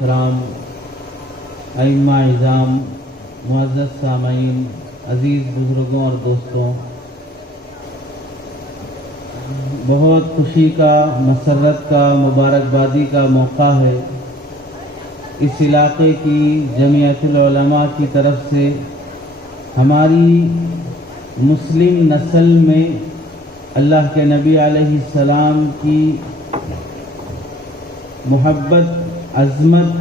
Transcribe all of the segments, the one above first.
کرام ائمہ اعظام، معزز سامعین، عزیز بزرگوں اور دوستوں، بہت خوشی کا، مسرت کا، مبارکبادی کا موقع ہے۔ اس علاقے کی جمعیت العلماء کی طرف سے ہماری مسلم نسل میں اللہ کے نبی علیہ السلام کی محبت، عظمت،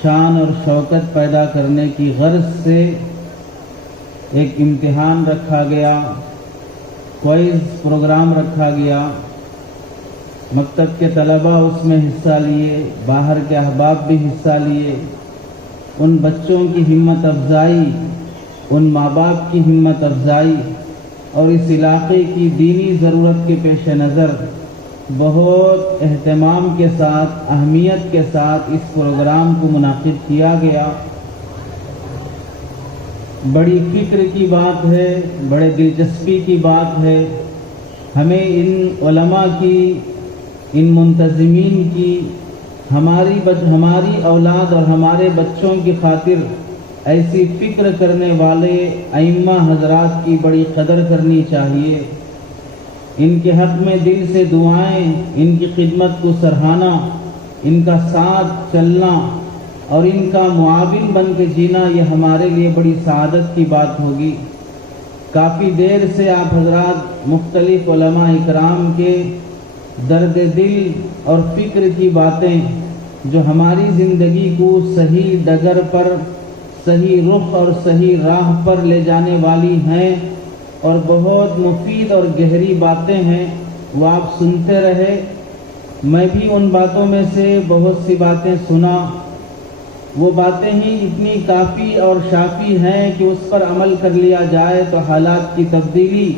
شان اور شوکت پیدا کرنے کی غرض سے ایک امتحان رکھا گیا، کوئز پروگرام رکھا گیا۔ مکتب کے طلباء اس میں حصہ لیے، باہر کے احباب بھی حصہ لیے۔ ان بچوں کی ہمت افزائی، ان ماں باپ کی ہمت افزائی اور اس علاقے کی دینی ضرورت کے پیش نظر بہت اہتمام کے ساتھ، اہمیت کے ساتھ اس پروگرام کو منعقد کیا گیا۔ بڑی فکر کی بات ہے، بڑے دلچسپی کی بات ہے۔ ہمیں ان علماء کی، ان منتظمین کی، ہماری اولاد اور ہمارے بچوں کی خاطر ایسی فکر کرنے والے ائمہ حضرات کی بڑی قدر کرنی چاہیے۔ ان کے حق میں دل سے دعائیں، ان کی خدمت کو سراہنا، ان کا ساتھ چلنا اور ان کا معاون بن کے جینا، یہ ہمارے لیے بڑی سعادت کی بات ہوگی۔ کافی دیر سے آپ حضرات مختلف علماء اکرام کے درد دل اور فکر کی باتیں جو ہماری زندگی کو صحیح ڈگر پر، صحیح رخ اور صحیح راہ پر لے جانے والی ہیں اور بہت مفید اور گہری باتیں ہیں، وہ آپ سنتے رہے۔ میں بھی ان باتوں میں سے بہت سی باتیں سنا۔ وہ باتیں ہی اتنی کافی اور شافی ہیں کہ اس پر عمل کر لیا جائے تو حالات کی تبدیلی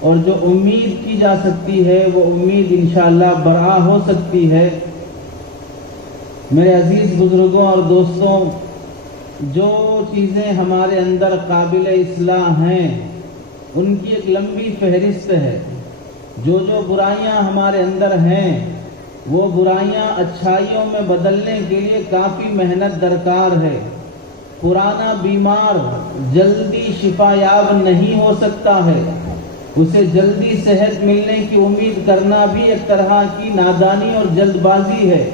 اور جو امید کی جا سکتی ہے وہ امید انشاءاللہ برآ ہو سکتی ہے۔ میرے عزیز بزرگوں اور دوستوں، جو چیزیں ہمارے اندر قابل اصلاح ہیں ان کی ایک لمبی فہرست ہے۔ جو برائیاں ہمارے اندر ہیں وہ برائیاں اچھائیوں میں بدلنے کے لیے کافی محنت درکار ہے۔ پرانا بیمار جلدی شفا یاب نہیں ہو سکتا ہے، اسے جلدی صحت ملنے کی امید کرنا بھی ایک طرح کی نادانی اور جلد بازی ہے۔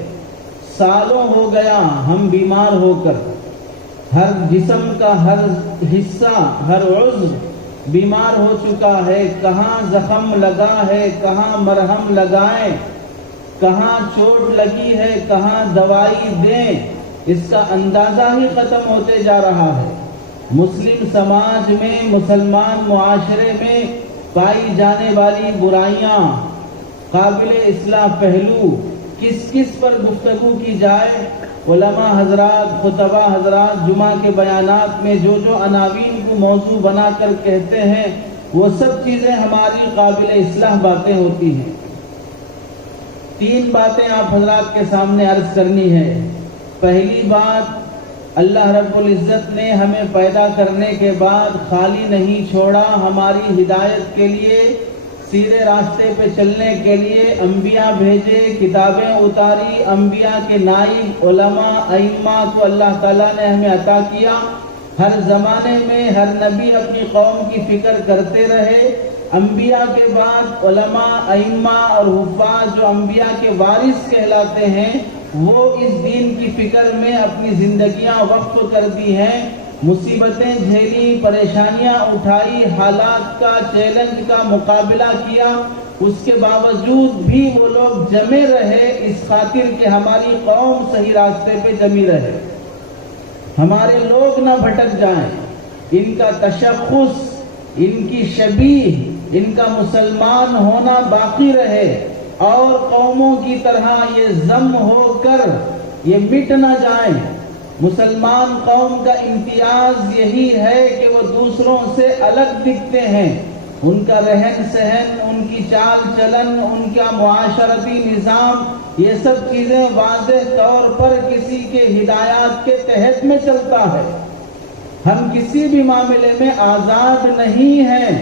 سالوں ہو گیا ہم بیمار ہو کر، ہر جسم کا ہر حصہ، ہر عضو بیمار ہو چکا ہے۔ کہاں زخم لگا ہے، کہاں مرہم لگائیں، کہاں چوٹ لگی ہے، کہاں دوائی دیں، اس کا اندازہ ہی ختم ہوتے جا رہا ہے۔ مسلم سماج میں، مسلمان معاشرے میں پائی جانے والی برائیاں، قابل اصلاح پہلو، کس کس پر گفتگو کی جائے؟ علماء حضرات، خطبہ حضرات جمعہ کے بیانات میں جو عناوین کو موضوع بنا کر کہتے ہیں وہ سب چیزیں ہماری قابل اصلاح باتیں ہوتی ہیں۔ 3 باتیں آپ حضرات کے سامنے عرض کرنی ہے۔ پہلی بات، اللہ رب العزت نے ہمیں پیدا کرنے کے بعد خالی نہیں چھوڑا، ہماری ہدایت کے لیے، سیدھے راستے پہ چلنے کے لیے انبیاء بھیجے، کتابیں اتاری، انبیاء کے نائب علماء ائمہ کو اللہ تعالیٰ نے ہمیں عطا کیا۔ ہر زمانے میں ہر نبی اپنی قوم کی فکر کرتے رہے۔ انبیاء کے بعد علماء ائمہ اور حفاظ جو انبیاء کے وارث کہلاتے ہیں وہ اس دین کی فکر میں اپنی زندگیاں وقف کر دی ہیں۔ مصیبتیں جھیلی، پریشانیاں اٹھائی، حالات کا، چیلنج کا مقابلہ کیا، اس کے باوجود بھی وہ لوگ جمے رہے اس خاطر کہ ہماری قوم صحیح راستے پہ جمی رہے، ہمارے لوگ نہ بھٹک جائیں، ان کا تشخص، ان کی شبیہ، ان کا مسلمان ہونا باقی رہے اور قوموں کی طرح یہ ضم ہو کر یہ مٹ نہ جائیں۔ مسلمان قوم کا امتیاز یہی ہے کہ وہ دوسروں سے الگ دکھتے ہیں۔ ان کا رہن سہن، ان کی چال چلن، ان کا معاشرتی نظام، یہ سب چیزیں واضح طور پر کسی کے ہدایات کے تحت میں چلتا ہے۔ ہم کسی بھی معاملے میں آزاد نہیں ہیں،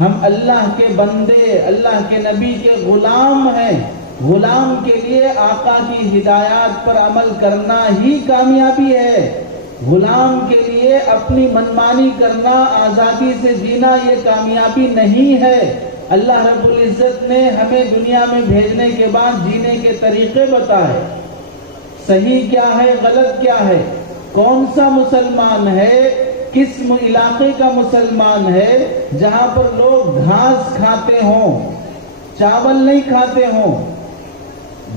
ہم اللہ کے بندے، اللہ کے نبی کے غلام ہیں۔ غلام کے لیے آقا کی ہدایات پر عمل کرنا ہی کامیابی ہے. غلام کے لیے اپنی منمانی کرنا، آزادی سے جینا یہ کامیابی نہیں ہے. اللہ رب العزت نے ہمیں دنیا میں بھیجنے کے بعد جینے کے طریقے بتائے. صحیح کیا ہے، غلط کیا ہے، کون سا مسلمان ہے، کس علاقے کا مسلمان ہے جہاں پر لوگ گھاس کھاتے ہوں، چاول نہیں کھاتے ہوں.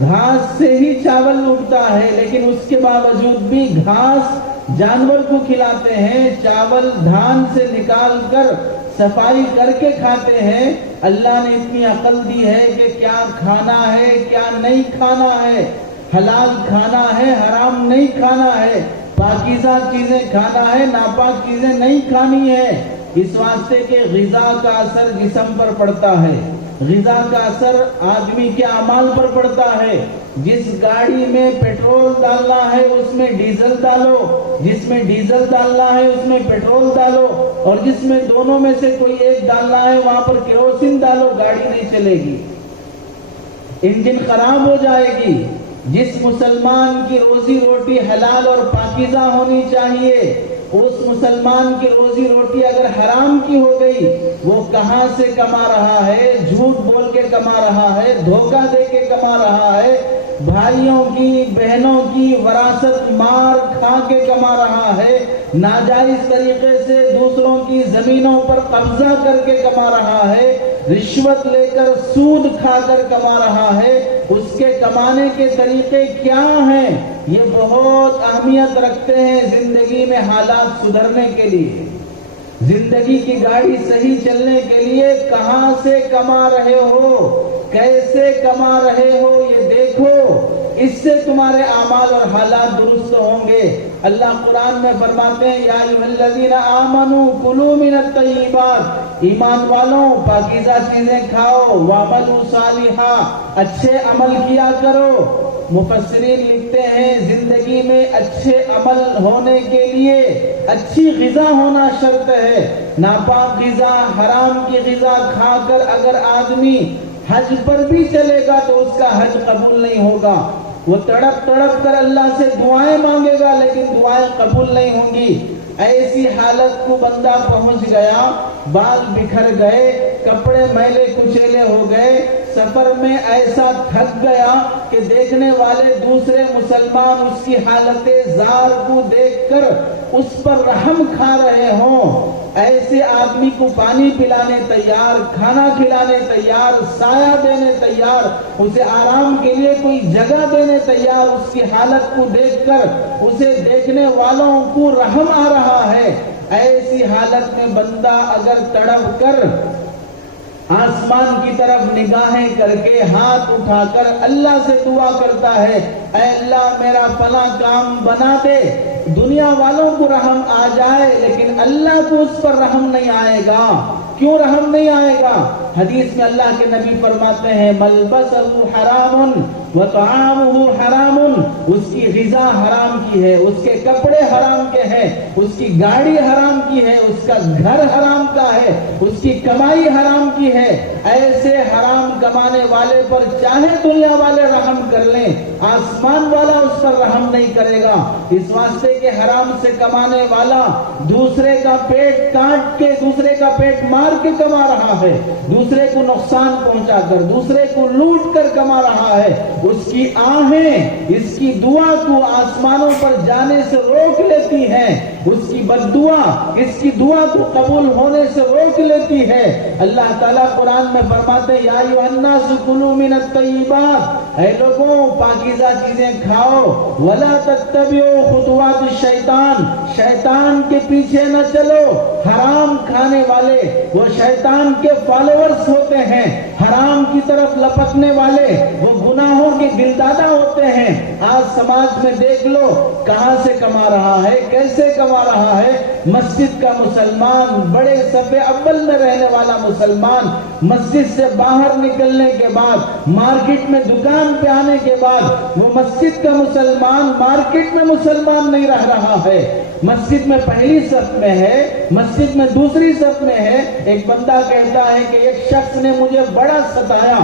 گھاس سے ہی چاول اگتا ہے لیکن اس کے باوجود بھی گھاس جانور کو کھلاتے ہیں، چاول دھان سے نکال کر صفائی کر کے کھاتے ہیں. اللہ نے اتنی عقل دی ہے کہ کیا کھانا ہے کیا نہیں کھانا ہے، حلال کھانا ہے حرام نہیں کھانا ہے، پاکیزہ چیزیں کھانا ہے ناپاک چیزیں نہیں کھانی ہے. اس واسطے کہ غذا کا اثر جسم پر پڑتا ہے، غذا کا اثر آدمی کے اعمال پر پڑتا ہے. جس گاڑی میں پیٹرول ڈالنا ہے اس میں ڈیزل ڈالو، جس میں ڈیزل ڈالنا ہے اس میں پیٹرول ڈالو، اور جس میں دونوں میں سے کوئی ایک ڈالنا ہے وہاں پر کیروسین ڈالو، گاڑی نہیں چلے گی، انجن خراب ہو جائے گی. جس مسلمان کی روزی روٹی حلال اور پاکیزہ ہونی چاہیے، اس مسلمان کی روزی روٹی اگر حرام کی ہو گئی، وہ کہاں سے کما رہا ہے؟ جھوٹ بول کے کما رہا ہے، دھوکہ دے کے کما رہا ہے، بھائیوں کی بہنوں کی وراثت مار کھا کے کما رہا ہے، ناجائز طریقے سے دوسروں کی زمینوں پر قبضہ کر کے کما رہا ہے، رشوت لے کر سود کھا کر کما رہا ہے. اس کے کمانے کے طریقے کیا ہیں؟ یہ بہت اہمیت رکھتے ہیں زندگی میں حالات سدھرنے کے لیے. زندگی کی گاڑی صحیح چلنے کے لیے کہاں سے کما رہے ہو، کیسے کما رہے ہو، یہ دیکھو، اس سے تمہارے اعمال اور حالات درست ہوں گے. اللہ قرآن میں فرماتے ہیں یا ایھا الذین آمنوا کلوا من الطیبات، ایمان والوں پاکیزہ چیزیں کھاؤ، واعملوا صالحا، اچھے عمل کیا کرو. مفسرین لکھتے ہیں زندگی میں اچھے عمل ہونے کے لیے اچھی غذا ہونا شرط ہے. ناپاک غذا، حرام کی غذا کھا کر اگر آدمی حج پر بھی چلے گا تو اس کا حج قبول نہیں ہوگا. وہ تڑپ تڑپ کر اللہ سے دعائیں مانگے گا لیکن دعائیں قبول نہیں ہوں گی. ایسی حالت کو بندہ پہنچ گیا، بال بکھر گئے، کپڑے میلے کچیلے ہو گئے، سفر میں ایسا تھک گیا کہ دیکھنے والے دوسرے مسلمان اس کی حالت زار کو دیکھ کر اس پر رحم کھا رہے ہوں. ایسے آدمی کو پانی پلانے تیار، کھانا کھلانے تیار، سایہ دینے تیار، اسے آرام کے لیے کوئی جگہ دینے تیار، اس کی حالت کو دیکھ کر اسے دیکھنے والوں کو رحم آ رہا ہے. ایسی حالت میں بندہ اگر تڑپ کر آسمان کی طرف نگاہیں کر کے ہاتھ اٹھا کر اللہ سے دعا کرتا ہے اے اللہ میرا فلاں کام بنا دے، دنیا والوں کو رحم آ جائے لیکن اللہ کو اس پر رحم نہیں آئے گا. کیوں رحم نہیں آئے گا؟ حدیث میں اللہ کے نبی فرماتے ہیں ملبسہ حرام وطعامہ حرام، اس کی غذا حرام کی ہے، اس کے کپڑے حرام کے ہیں، اس کی گاڑی حرام کی ہے، اس کا گھر حرام کا ہے، اس کی کمائی حرام کی ہے. ایسے حرام کمانے والے پر چاہے دنیا والے رحم کر لیں، آسمان والا اس پر رحم نہیں کرے گا. اس واسطے کہ حرام سے کمانے والا دوسرے کا پیٹ کاٹ کے، دوسرے کا پیٹ مار کے کما رہا ہے، دوسرے کو نقصان پہنچا کر، دوسرے کو لوٹ کر کما رہا ہے. اس کی آہیں اس کی دعا کو آسمانوں پر جانے سے روک لیتی ہیں، اس کی بد دعا اس کی دعا کو قبول ہونے سے روک لیتی ہے. اللہ تعالیٰ قرآن میں فرماتے ہیں یا ایھا الناس کلوا من الطیبات، اے لوگوں پاکیزہ چیزیں کھاؤ، ولا تتبعوا خطوات الشیطان، شیطان کے پیچھے نہ چلو. حرام کھانے والے وہ شیطان کے فالوورز ہوتے ہیں، حرام کی طرف لپکنے والے وہ گناہوں کے دلدادہ ہوتے ہیں. آج سماج میں دیکھ لو کہاں سے کما رہا ہے، کیسے کما رہا ہے. مسجد کا مسلمان، بڑے صف اول میں رہنے والا مسلمان، مسجد سے باہر نکلنے کے بعد، مارکیٹ میں دکان پہ آنے کے بعد وہ مسجد کا مسلمان مارکیٹ میں مسلمان نہیں رہ رہا ہے. مسجد میں پہلی صف میں ہے، مسجد میں دوسری صف میں ہے. ایک بندہ کہتا ہے کہ ایک شخص نے مجھے بڑا ستایا،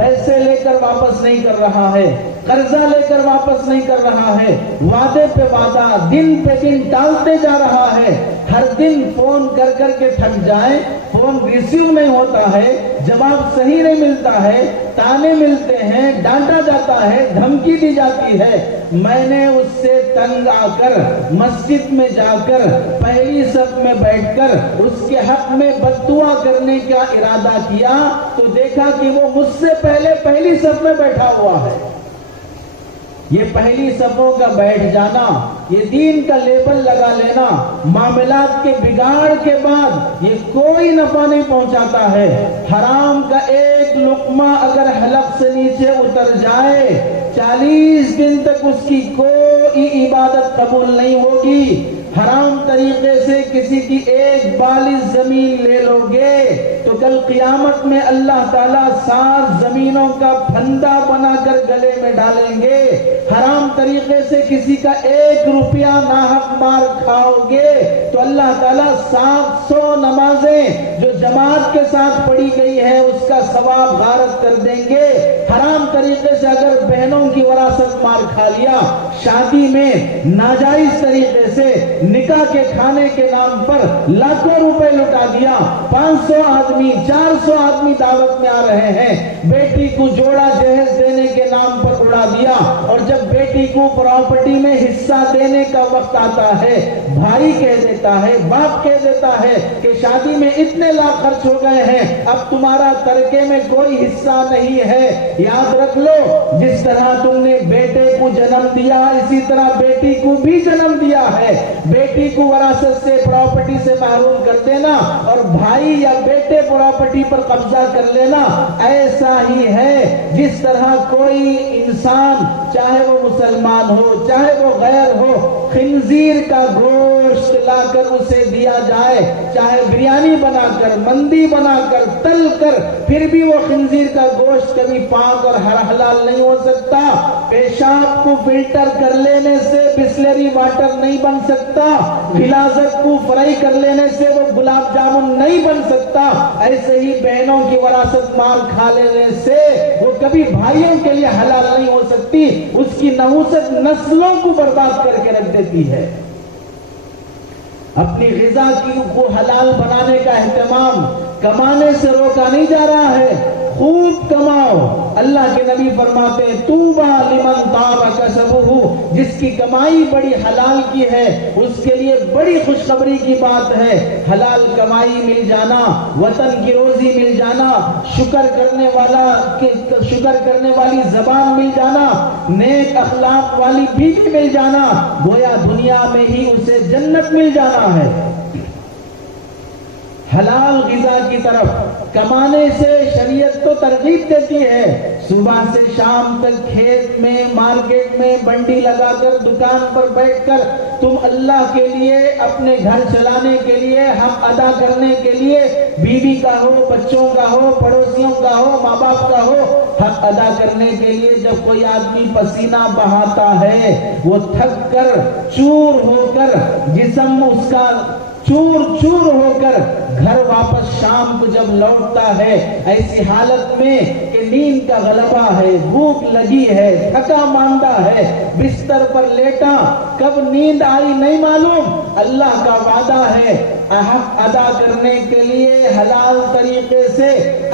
پیسے لے کر واپس نہیں کر رہا ہے، قرضہ لے کر واپس نہیں کر رہا ہے، وعدے پہ وعدہ دن پہ دن ٹالتے جا رہا ہے، ہر دن فون کر کر کے تھک جائیں، فون ریسیو نہیں ہوتا ہے، جواب صحیح نہیں ملتا ہے، تانے ملتے ہیں، ڈانٹا جاتا ہے، دھمکی دی جاتی ہے۔ میں نے اس سے تنگ آ کر مسجد میں جا کر پہلی صف میں بیٹھ کر اس کے حق میں بد دعا کرنے کا ارادہ کیا تو دیکھا کہ وہ مجھ سے پہلے پہلی صف میں بیٹھا ہوا ہے۔ یہ پہلی صفوں کا بیٹھ جانا، یہ دین کا لیبل لگا لینا، معاملات کے بگاڑ کے بعد یہ کوئی نفع نہیں پہنچاتا ہے۔ حرام کا ایک لقمہ اگر حلق سے نیچے اتر جائے 40 دن تک اس کی کوئی عبادت قبول نہیں ہوگی۔ حرام طریقے سے کسی کی ایک بالش زمین لے لو گے تو کل قیامت میں اللہ تعالیٰ 7 زمینوں کا پھندا بنا کر گلے میں ڈالیں گے۔ حرام طریقے سے کسی کا 1 روپیہ ناحق مار کھاؤ گے تو اللہ تعالیٰ 700 نمازیں جو جماعت کے ساتھ پڑھی گئی ہے اس کا ثواب غارت کر دیں گے۔ حرام طریقے سے اگر بہنوں کی وراثت مار کھا لیا، شادی میں ناجائز طریقے سے نکاح کے کھانے کے نام پر لاکھوں روپے لٹا دیا، 500 آدمی 400 آدمی دعوت میں آ رہے ہیں، بیٹی کو جوڑا جہیز دینے کے نام پر اڑا دیا، اور جب بیٹی کو پراپرٹی میں حصہ دینے کا وقت آتا ہے بھائی کہہ دیتا ہے، باپ کہہ دیتا ہے کہ شادی میں اتنے لاکھ خرچ ہو گئے ہیں، اب تمہارا ترکے میں کوئی حصہ نہیں ہے۔ یاد رکھ لو، جس طرح تم نے بیٹے کو جنم دیا اسی طرح بیٹی کو بھی جنم دیا ہے۔ بیٹی کو وراثت سے پراپرٹی سے محروم کر دینا اور بھائی یا بیٹے پراپرٹی پر قبضہ کر لینا ایسا ہی ہے جس طرح کوئی انسان چاہے وہ مسلمان ہو چاہے وہ غیر ہو، خنزیر کا گوشت لا کر اسے دیا جائے، چاہے بریانی بنا کر، مندی بنا کر، تل کر، پھر بھی وہ خنزیر کا گوشت کبھی پاک اور حلال نہیں ہو سکتا۔ پیشاب کو فلٹر کر لینے سے بسلری واٹر نہیں بن سکتا، غلاظت کو فرائی کر لینے سے وہ گلاب جامن نہیں بن سکتا۔ ایسے ہی بہنوں کی وراثت مال کھا لینے سے وہ کبھی بھائیوں کے لیے حلال نہیں ہو سکتی، اس کی نحوست نسلوں کو برباد کر کے رکھ دیتی ہے۔ اپنی غذا کو حلال بنانے کا اہتمام کمانے سے روکا نہیں جا رہا ہے، خوب کماؤ۔ اللہ کے نبی فرماتے ہیں طوبی لمن طاب کسبہ، جس کی کمائی بڑی حلال کی ہے اس کے لیے بڑی خوشخبری کی بات ہے۔ حلال کمائی مل جانا، وطن کی روزی مل جانا، شکر کرنے والی زبان مل جانا، نیک اخلاق والی بیوی مل جانا، گویا دنیا میں ہی اسے جنت مل جانا ہے۔ حلال غذا کی طرف کمانے سے شریعت تو ترغیب دیتی ہے، صبح سے شام تک کھیت میں، مارکیٹ میں بنڈی لگا کر، دکان پر بیٹھ کر تم اللہ کے لیے، اپنے گھر چلانے کے لیے، حق ادا کرنے کے لیے، بیوی کا ہو، بچوں کا ہو، پڑوسیوں کا ہو، ماں باپ کا ہو، حق ادا کرنے کے لیے جب کوئی آدمی پسینہ بہاتا ہے، وہ تھک کر چور ہو کر، جسم اس کا چور چور ہو کر گھر واپس شام کو جب لوٹتا ہے، ایسی حالت میں کہ نیند کا غلبہ ہے، بھوک لگی ہے، تھکا ماندہ ہے، بستر پر لیٹا، کب نیند آئی نہیں معلوم، اللہ کا وعدہ ہے حق ادا کرنے کے لیے حلال طریقے سے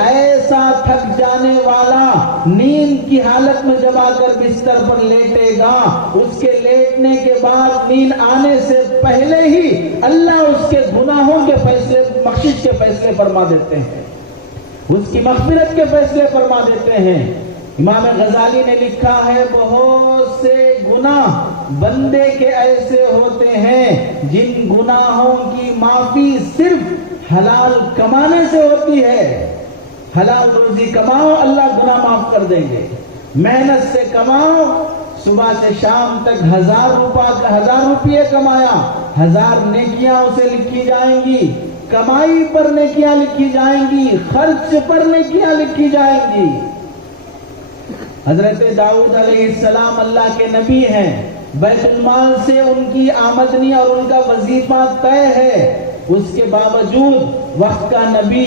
ایسا تھک جانے والا نیند کی حالت میں جب آ کر بستر پر لیٹے گا، اس کے لیٹنے کے بعد نیند آنے سے پہلے ہی اللہ اس کے گناہوں کے فیصلے، بخشش کے فیصلے فرما دیتے ہیں، اس کی مغفرت کے فیصلے فرما دیتے ہیں۔ امام غزالی نے لکھا ہے بہت سے گناہ بندے کے ایسے ہوتے ہیں جن گناہوں کی معافی صرف حلال کمانے سے ہوتی ہے۔ حلال روزی کماؤ، اللہ گناہ معاف کر دیں گے۔ محنت سے کماؤ، صبح سے شام تک 1000 روپیے کمایا، 1000 نیکیاں اسے لکھی جائیں گی، کمائی پر نیکیاں لکھی جائیں گی، خرچ پر نیکیاں لکھی جائیں گی۔ حضرت داؤد علیہ السلام اللہ کے نبی ہیں، بیت المال سے ان کی آمدنی اور ان کا وظیفہ طے ہے، اس کے باوجود وقت کا نبی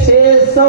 600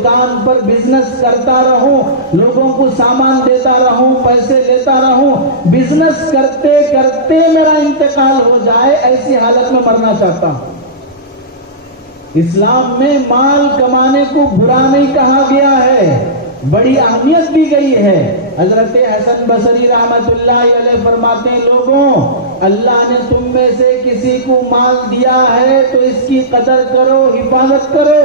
دکان پر بزنس کرتا رہوں، لوگوں کو سامان دیتا رہوں، پیسے لیتا رہوں، بزنس کرتے کرتے میرا انتقال ہو جائے، ایسی حالت میں مرنا چاہتا ہوں۔ اسلام میں مال کمانے کو برا نہیں کہا گیا ہے، بڑی اہمیت دی گئی ہے۔ حضرت حسن بصری رحمت اللہ علیہ فرماتے ہیں، لوگوں، اللہ نے تم میں سے کسی کو مال دیا ہے تو اس کی قدر کرو، حفاظت کرو،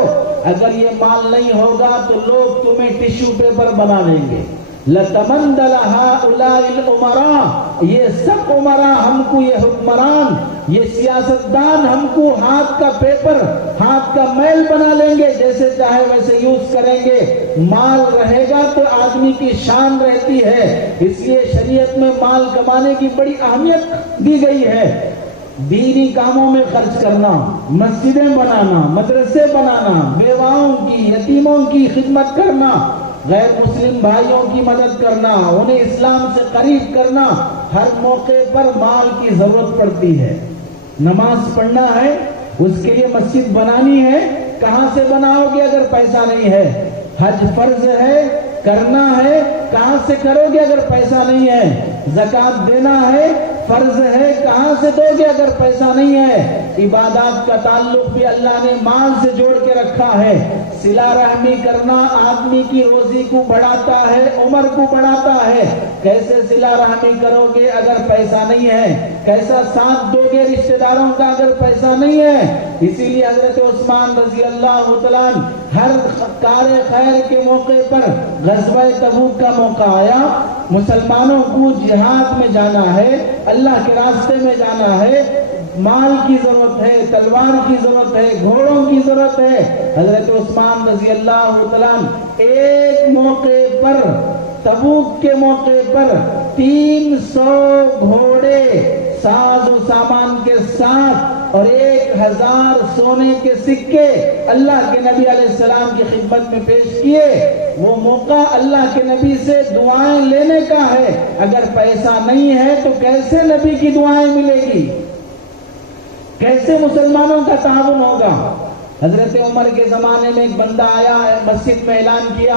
اگر یہ مال نہیں ہوگا تو لوگ تمہیں ٹشو پیپر بنا دیں گے۔ لَتَمَنْدَلَ هَؤُلَاءِ الْأُمَرَاء، یہ سب عمراء ہم کو، یہ حکمران، یہ سیاستدان ہم کو ہاتھ کا پیپر، ہاتھ کا میل بنا لیں گے، جیسے چاہے ویسے یوز کریں گے۔ مال رہے گا تو آدمی کی شان رہتی ہے، اس لیے شریعت میں مال کمانے کی بڑی اہمیت دی گئی ہے۔ دینی کاموں میں خرچ کرنا، مسجدیں بنانا، مدرسے بنانا، بیواؤں کی، یتیموں کی خدمت کرنا، غیر مسلم بھائیوں کی مدد کرنا، انہیں اسلام سے قریب کرنا، ہر موقع پر مال کی ضرورت پڑتی ہے۔ نماز پڑھنا ہے، اس کے لیے مسجد بنانی ہے، کہاں سے بناؤ گے اگر پیسہ نہیں ہے؟ حج فرض ہے، کرنا ہے، کہاں سے کرو گے اگر پیسہ نہیں ہے؟ زکوٰۃ دینا ہے، فرض ہے، کہاں سے دو گے اگر پیسہ نہیں ہے؟ عبادات کا تعلق بھی اللہ نے مال سے جوڑ کے رکھا ہے۔ صلہ رحمی کرنا آدمی کی روزی کو بڑھاتا ہے، عمر کو بڑھاتا ہے۔ کیسے صلہ رحمی کرو گے اگر پیسہ نہیں ہے؟ کیسا ساتھ دو گے رشتہ داروں کا اگر پیسہ نہیں ہے؟ اسی لیے حضرت عثمان رضی اللہ تعالیٰ ہر کار خیر کے موقع پر، غزوہ تبوک کا موقع آیا، مسلمانوں کو جہاد میں جانا ہے، اللہ کے راستے میں جانا ہے، مال کی ضرورت ہے، تلوار کی ضرورت ہے، گھوڑوں کی ضرورت ہے۔ حضرت عثمان رضی اللہ تعالیٰ ایک موقع پر، تبوک کے موقع پر 300 گھوڑے ساز و سامان کے ساتھ اور 1000 سونے کے سکے اللہ کے نبی علیہ السلام کی خدمت میں پیش کیے۔ وہ موقع اللہ کے نبی سے دعائیں لینے کا ہے، اگر پیسہ نہیں ہے تو کیسے نبی کی دعائیں ملے گی؟ کیسے مسلمانوں کا تعاون ہوگا؟ حضرت عمر کے زمانے میں ایک بندہ آیا، مسجد میں اعلان کیا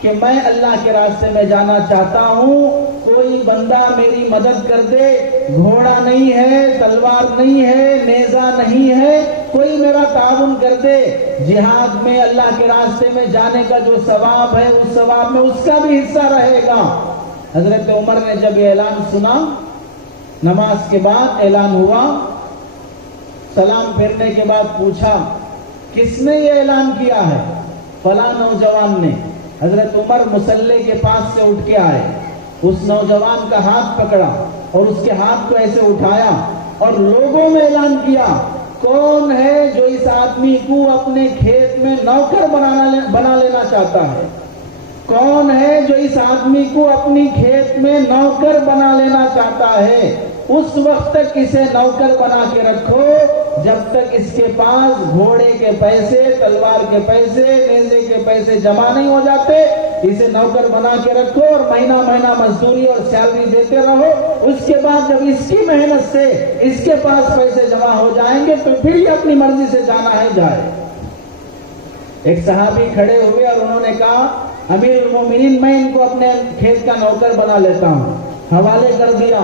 کہ میں اللہ کے راستے میں جانا چاہتا ہوں، کوئی بندہ میری مدد کر دے، گھوڑا نہیں ہے، تلوار نہیں ہے، نیزہ نہیں ہے، کوئی میرا تعاون کر دے، جہاد میں اللہ کے راستے میں جانے کا جو ثواب ہے اس ثواب میں اس کا بھی حصہ رہے گا۔ حضرت عمر نے جب یہ اعلان سنا، نماز کے بعد اعلان ہوا، سلام پھیرنے کے بعد پوچھا کس نے یہ اعلان کیا ہے؟ فلاں نوجوان نے۔ حضرت عمر مصلی کے پاس سے اٹھ کے آئے، اس نوجوان کا ہاتھ پکڑا اور اس کے ہاتھ کو ایسے اٹھایا اور لوگوں میں اعلان کیا، کون ہے جو اس آدمی کو اپنے کھیت میں نوکر بنا لینا چاہتا ہے؟ کون ہے جو اس آدمی کو اپنی کھیت میں نوکر بنا لینا چاہتا ہے؟ اس وقت تک اسے نوکر بنا کے رکھو جب تک اس کے پاس گھوڑے کے پیسے، تلوار کے پیسے، نیزے کے پیسے جمع نہیں ہو جاتے، اسے نوکر بنا کے رکھو اور مہینہ مہینہ مزدوری اور سیلری دیتے رہو۔ اس کے بعد جب اس کی محنت سے اس کے پاس پیسے جمع ہو جائیں گے تو پھر یہ اپنی مرضی سے جانا ہے جائے۔ ایک صحابی کھڑے ہوئے اور انہوں نے کہا، امیر المومنین، میں ان کو اپنے کھیت کا نوکر بنا لیتا ہوں۔ حوالے کر دیا،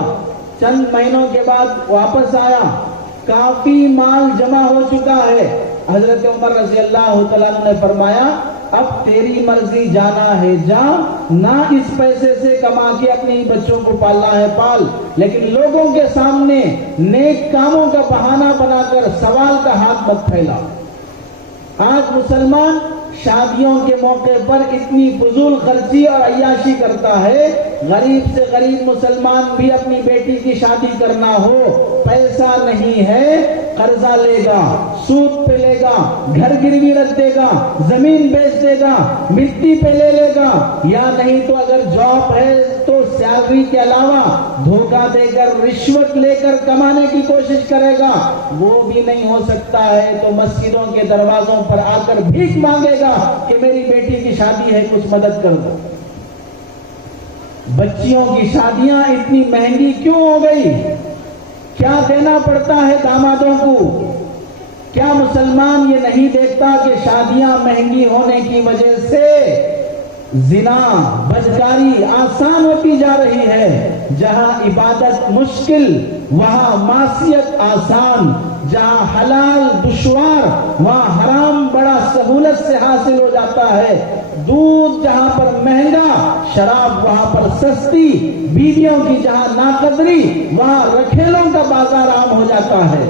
چند مہینوں کے بعد واپس آیا، کافی مال جمع ہو چکا ہے۔ حضرت عمر رضی اللہ تعالیٰ نے فرمایا، اب تیری مرضی، جانا ہے جا، نہ اس پیسے سے کما کے اپنے بچوں کو پالنا ہے پال، لیکن لوگوں کے سامنے نیک کاموں کا بہانہ بنا کر سوال کا ہاتھ مت پھیلا۔ آج مسلمان شادیوں کے موقع پر اتنی فضول خرچی اور عیاشی کرتا ہے، غریب سے غریب مسلمان بھی اپنی بیٹی کی شادی کرنا ہو، پیسہ نہیں ہے، قرضہ لے گا، سود پہ لے گا، گھر گروی رکھ دے گا، زمین بیچ دے گا، مٹی پہ لے لے گا، یا نہیں تو اگر جاب ہے تو سیلری کے علاوہ دھوکہ دے کر، رشوت لے کر کمانے کی کوشش کرے گا۔ وہ بھی نہیں ہو سکتا ہے تو مسجدوں کے دروازوں پر آ کر بھیک مانگے گا کہ میری بیٹی کی شادی ہے، کچھ مدد کر دو۔ بچیوں کی شادیاں اتنی مہنگی کیوں ہو گئی؟ کیا دینا پڑتا ہے دامادوں کو؟ کیا مسلمان یہ نہیں دیکھتا کہ شادیاں مہنگی ہونے کی وجہ سے زنا بدکاری آسان ہوتی جا رہی ہے؟ جہاں عبادت مشکل وہاں معصیت آسان، جہاں حلال دشوار وہاں حرام بڑا سہولت سے حاصل ہو جاتا ہے، دودھ جہاں پر مہنگا شراب وہاں پر سستی، بیویوں کی جہاں ناقدری وہاں رکھیلوں کا بازار عام ہو جاتا ہے۔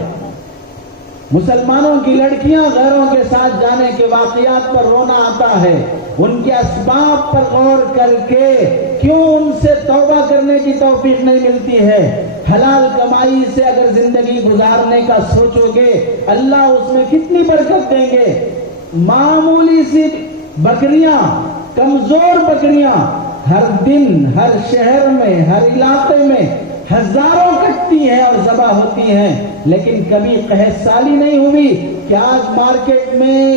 مسلمانوں کی لڑکیاں غیروں کے ساتھ جانے کے واقعات پر رونا آتا ہے، ان کے اسباب پر غور کر کے کیوں ان سے توبہ کرنے کی توفیق نہیں ملتی ہے؟ حلال کمائی سے اگر زندگی گزارنے کا سوچو گے اللہ اس میں کتنی برکت دیں گے۔ معمولی سی بکریاں، کمزور بکریاں ہر دن ہر شہر میں ہر علاقے میں ہزاروں کٹتی ہیں اور ذبح ہوتی ہیں، لیکن کبھی قحط سالی نہیں ہوئی کہ آج مارکیٹ میں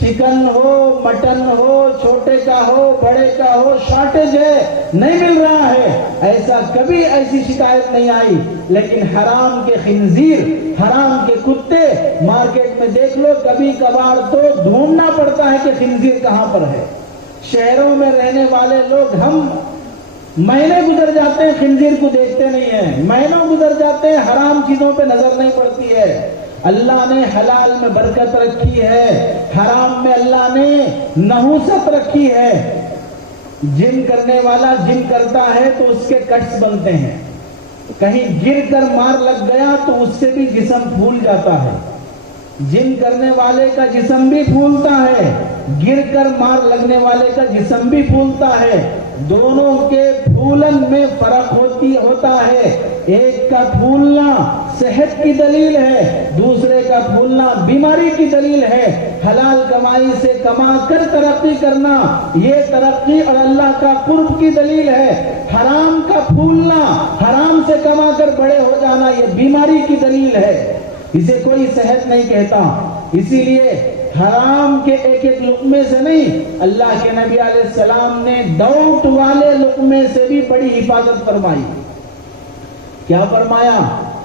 چکن ہو مٹن ہو چھوٹے کا ہو بڑے کا ہو شارٹیج ہے، نہیں مل رہا ہے، ایسا کبھی ایسی شکایت نہیں آئی۔ لیکن حرام کے خنزیر، حرام کے کتے مارکیٹ میں دیکھ لو، کبھی کبھار تو ڈھونڈنا پڑتا ہے کہ خنزیر کہاں پر ہے۔ شہروں میں رہنے والے لوگ ہم مہینے گزر جاتے ہیں خنزیر کو دیکھتے نہیں ہیں، مہینوں گزر جاتے ہیں حرام چیزوں پہ نظر نہیں پڑتی ہے۔ اللہ نے حلال میں برکت رکھی ہے، حرام میں اللہ نے نحوست رکھی ہے۔ جم کرنے والا جم کرتا ہے تو اس کے کٹس بنتے ہیں، کہیں گر کر مار لگ گیا تو اس سے بھی جسم پھول جاتا ہے۔ جم کرنے والے کا جسم بھی پھولتا ہے، گر کر مار لگنے والے کا جسم بھی پھولتا ہے۔ دونوں کے پھولن میں فرق ہوتا ہے، ایک کا پھولنا صحت کی دلیل ہے، دوسرے کا پھولنا بیماری کی دلیل ہے۔ حلال کمائی سے کما کر ترقی کرنا یہ ترقی اور اللہ کا قرب کی دلیل ہے، حرام کا پھولنا حرام سے کما کر بڑے ہو جانا یہ بیماری کی دلیل ہے، اسے کوئی صحت نہیں کہتا۔ اسی لیے حرام کے ایک ایک لقمے سے نہیں، اللہ کے نبی علیہ السلام نے ڈاؤٹ والے لقمے سے بھی بڑی حفاظت فرمائی۔ کیا فرمایا؟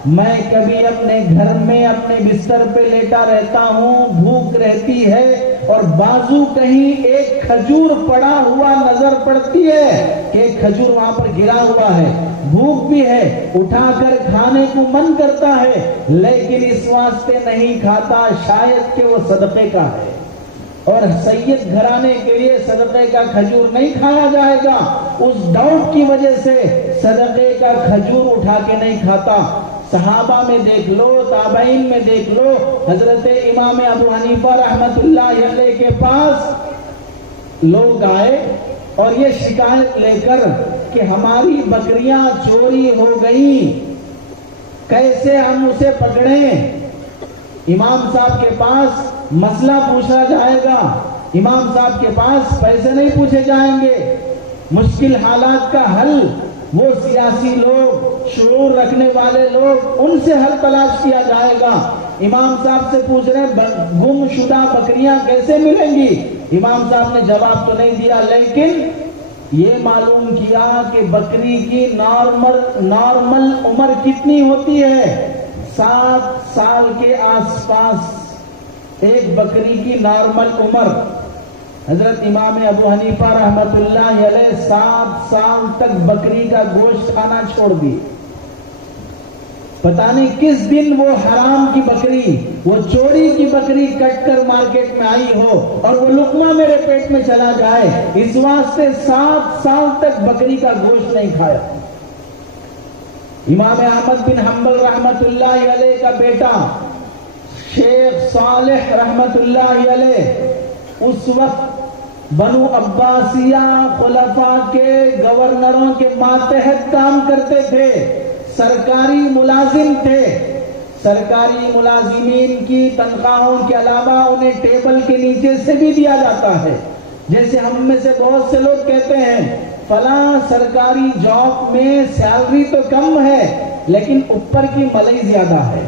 میں کبھی اپنے گھر میں اپنے بستر پہ لیٹا رہتا ہوں، بھوک رہتی ہے اور بازو کہیں ایک کھجور پڑا ہوا نظر پڑتی ہے کہ ایک کھجور وہاں پر گرا ہوا ہے، بھوک بھی ہے، اٹھا کر کھانے کو من کرتا ہے، لیکن اس واسطے نہیں کھاتا شاید کہ وہ صدقے کا ہے، اور سید گھرانے کے لیے صدقے کا کھجور نہیں کھایا جائے گا، اس ڈاؤٹ کی وجہ سے صدقے کا کھجور اٹھا کے نہیں کھاتا۔ صحابہ میں دیکھ لو، تابعین میں دیکھ لو، حضرت امام ابو حنیفہ رحمت اللہ علیہ کے پاس لوگ آئے اور یہ شکایت لے کر کہ ہماری بکریاں چوری ہو گئیں، کیسے ہم اسے پکڑیں؟ امام صاحب کے پاس مسئلہ پوچھا جائے گا، امام صاحب کے پاس پیسے نہیں پوچھے جائیں گے، مشکل حالات کا حل وہ سیاسی لوگ، شعور رکھنے والے لوگ، ان سے حل تلاش کیا جائے گا۔ امام صاحب سے پوچھ رہے ہیں گم شدہ بکریاں کیسے ملیں گی؟ امام صاحب نے جواب تو نہیں دیا، لیکن یہ معلوم کیا کہ بکری کی نارمل عمر کتنی ہوتی ہے؟ 7 سال کے آس پاس ایک بکری کی نارمل عمر۔ حضرت امام ابو حنیفہ رحمت اللہ علیہ 7 سال تک بکری کا گوشت کھانا چھوڑ دی۔ پتہ نہیں کس دن وہ حرام کی بکری، وہ چوری کی بکری کٹ کر مارکیٹ میں آئی ہو اور وہ لقمہ میرے پیٹ میں چلا جائے، اس واسطے 7 سال تک بکری کا گوشت نہیں کھایا۔ امام احمد بن حنبل رحمت اللہ علیہ کا بیٹا شیخ صالح رحمت اللہ علیہ اس وقت بنو عباسیہ خلفاء کے گورنروں کے ماتحت کام کرتے تھے، سرکاری ملازم تھے۔ سرکاری ملازمین کی تنخواہوں کے علاوہ انہیں ٹیبل کے نیچے سے بھی دیا جاتا ہے، جیسے ہم میں سے بہت سے لوگ کہتے ہیں فلاں سرکاری جاب میں سیلری تو کم ہے لیکن اوپر کی ملائی زیادہ ہے،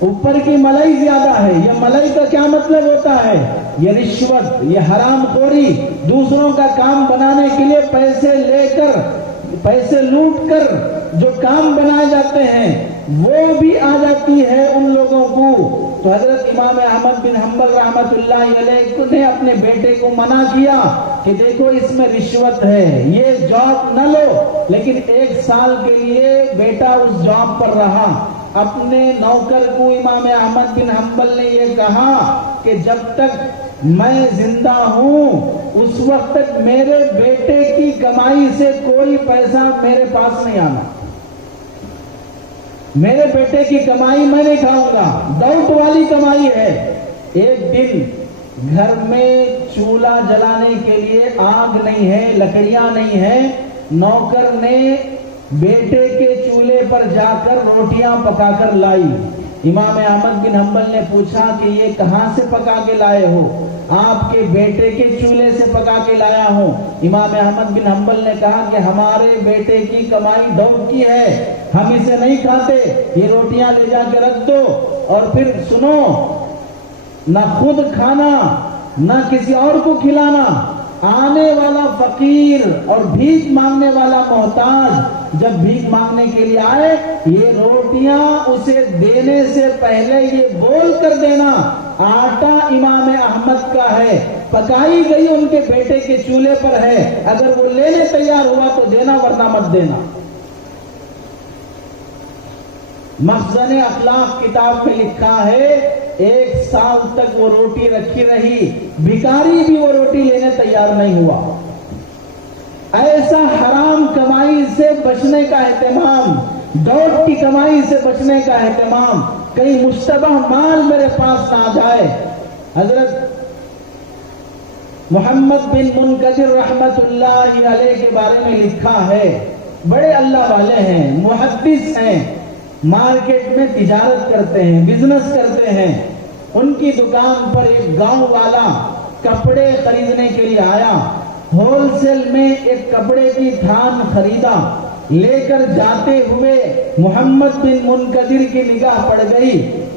اوپر کی ملائی زیادہ ہے۔ یہ ملائی کا کیا مطلب ہوتا ہے؟ یہ رشوت، یہ حرام خوری، دوسروں کا کام بنانے کے لیے پیسے لے کر، پیسے لوٹ کر جو کام بنائے جاتے ہیں وہ بھی آ جاتی ہے ان لوگوں کو۔ تو حضرت امام احمد بن حنبل رحمۃ اللہ علیہ نے اپنے بیٹے کو منع کیا کہ دیکھو اس میں رشوت ہے، یہ جاب نہ لو، لیکن 1 سال کے لیے بیٹا اس جاب پر رہا۔ اپنے نوکر کو امام احمد بن حنبل نے یہ کہا کہ جب تک میں زندہ ہوں اس وقت تک میرے بیٹے کی کمائی سے کوئی پیسہ میرے پاس نہیں آنا، میرے بیٹے کی کمائی میں نہیں کھاؤں گا، ڈاؤٹ والی کمائی ہے۔ ایک دن گھر میں چولہا جلانے کے لیے آگ نہیں ہے، لکڑیاں نہیں ہے، نوکر نے بیٹے کے چولہے پر جا کر روٹیاں پکا کر لائی۔ امام احمد بن حنبل نے پوچھا کہ یہ کہاں سے پکا کے لائے ہو؟ آپ کے بیٹے کے چولہے سے پکا کے لایا ہوں۔ امام احمد بن حنبل نے کہا کہ ہمارے بیٹے کی کمائی ڈاؤٹ کی ہے، ہم اسے نہیں کھاتے، یہ روٹیاں لے جا کے رکھ دو، اور پھر سنو، نہ خود کھانا نہ کسی اور کو کھلانا، آنے والا فقیر اور بھیک مانگنے والا محتاج جب بھیک مانگنے کے لیے آئے، یہ روٹیاں اسے دینے سے پہلے یہ بول کر دینا آٹا امام احمد کا ہے، پکائی گئی ان کے بیٹے کے چولہے پر ہے، اگر وہ لینے تیار ہوا تو دینا ورنہ مت دینا۔ مخزن اخلاق کتاب میں لکھا ہے 1 سال تک وہ روٹی رکھی رہی، بھکاری بھی وہ روٹی لینے تیار نہیں ہوا۔ ایسا حرام کمائی سے بچنے کا اہتمام، ڈاؤٹ کی کمائی سے بچنے کا اہتمام، کہیں مشتبہ مال میرے پاس نہ آ جائے۔ حضرت محمد بن منکدر رحمت اللہ علیہ کے بارے میں لکھا ہے، بڑے اللہ والے ہیں، محدث ہیں، مارکیٹ میں تجارت کرتے ہیں، بزنس کرتے ہیں۔ ان کی دکان پر ایک گاؤں والا کپڑے خریدنے کے لیے آیا، ہول سیل میں ایک کپڑے کی تھان خریدا، لے کر جاتے ہوئے محمد بن منکدر کی نگاہ پڑ گئی،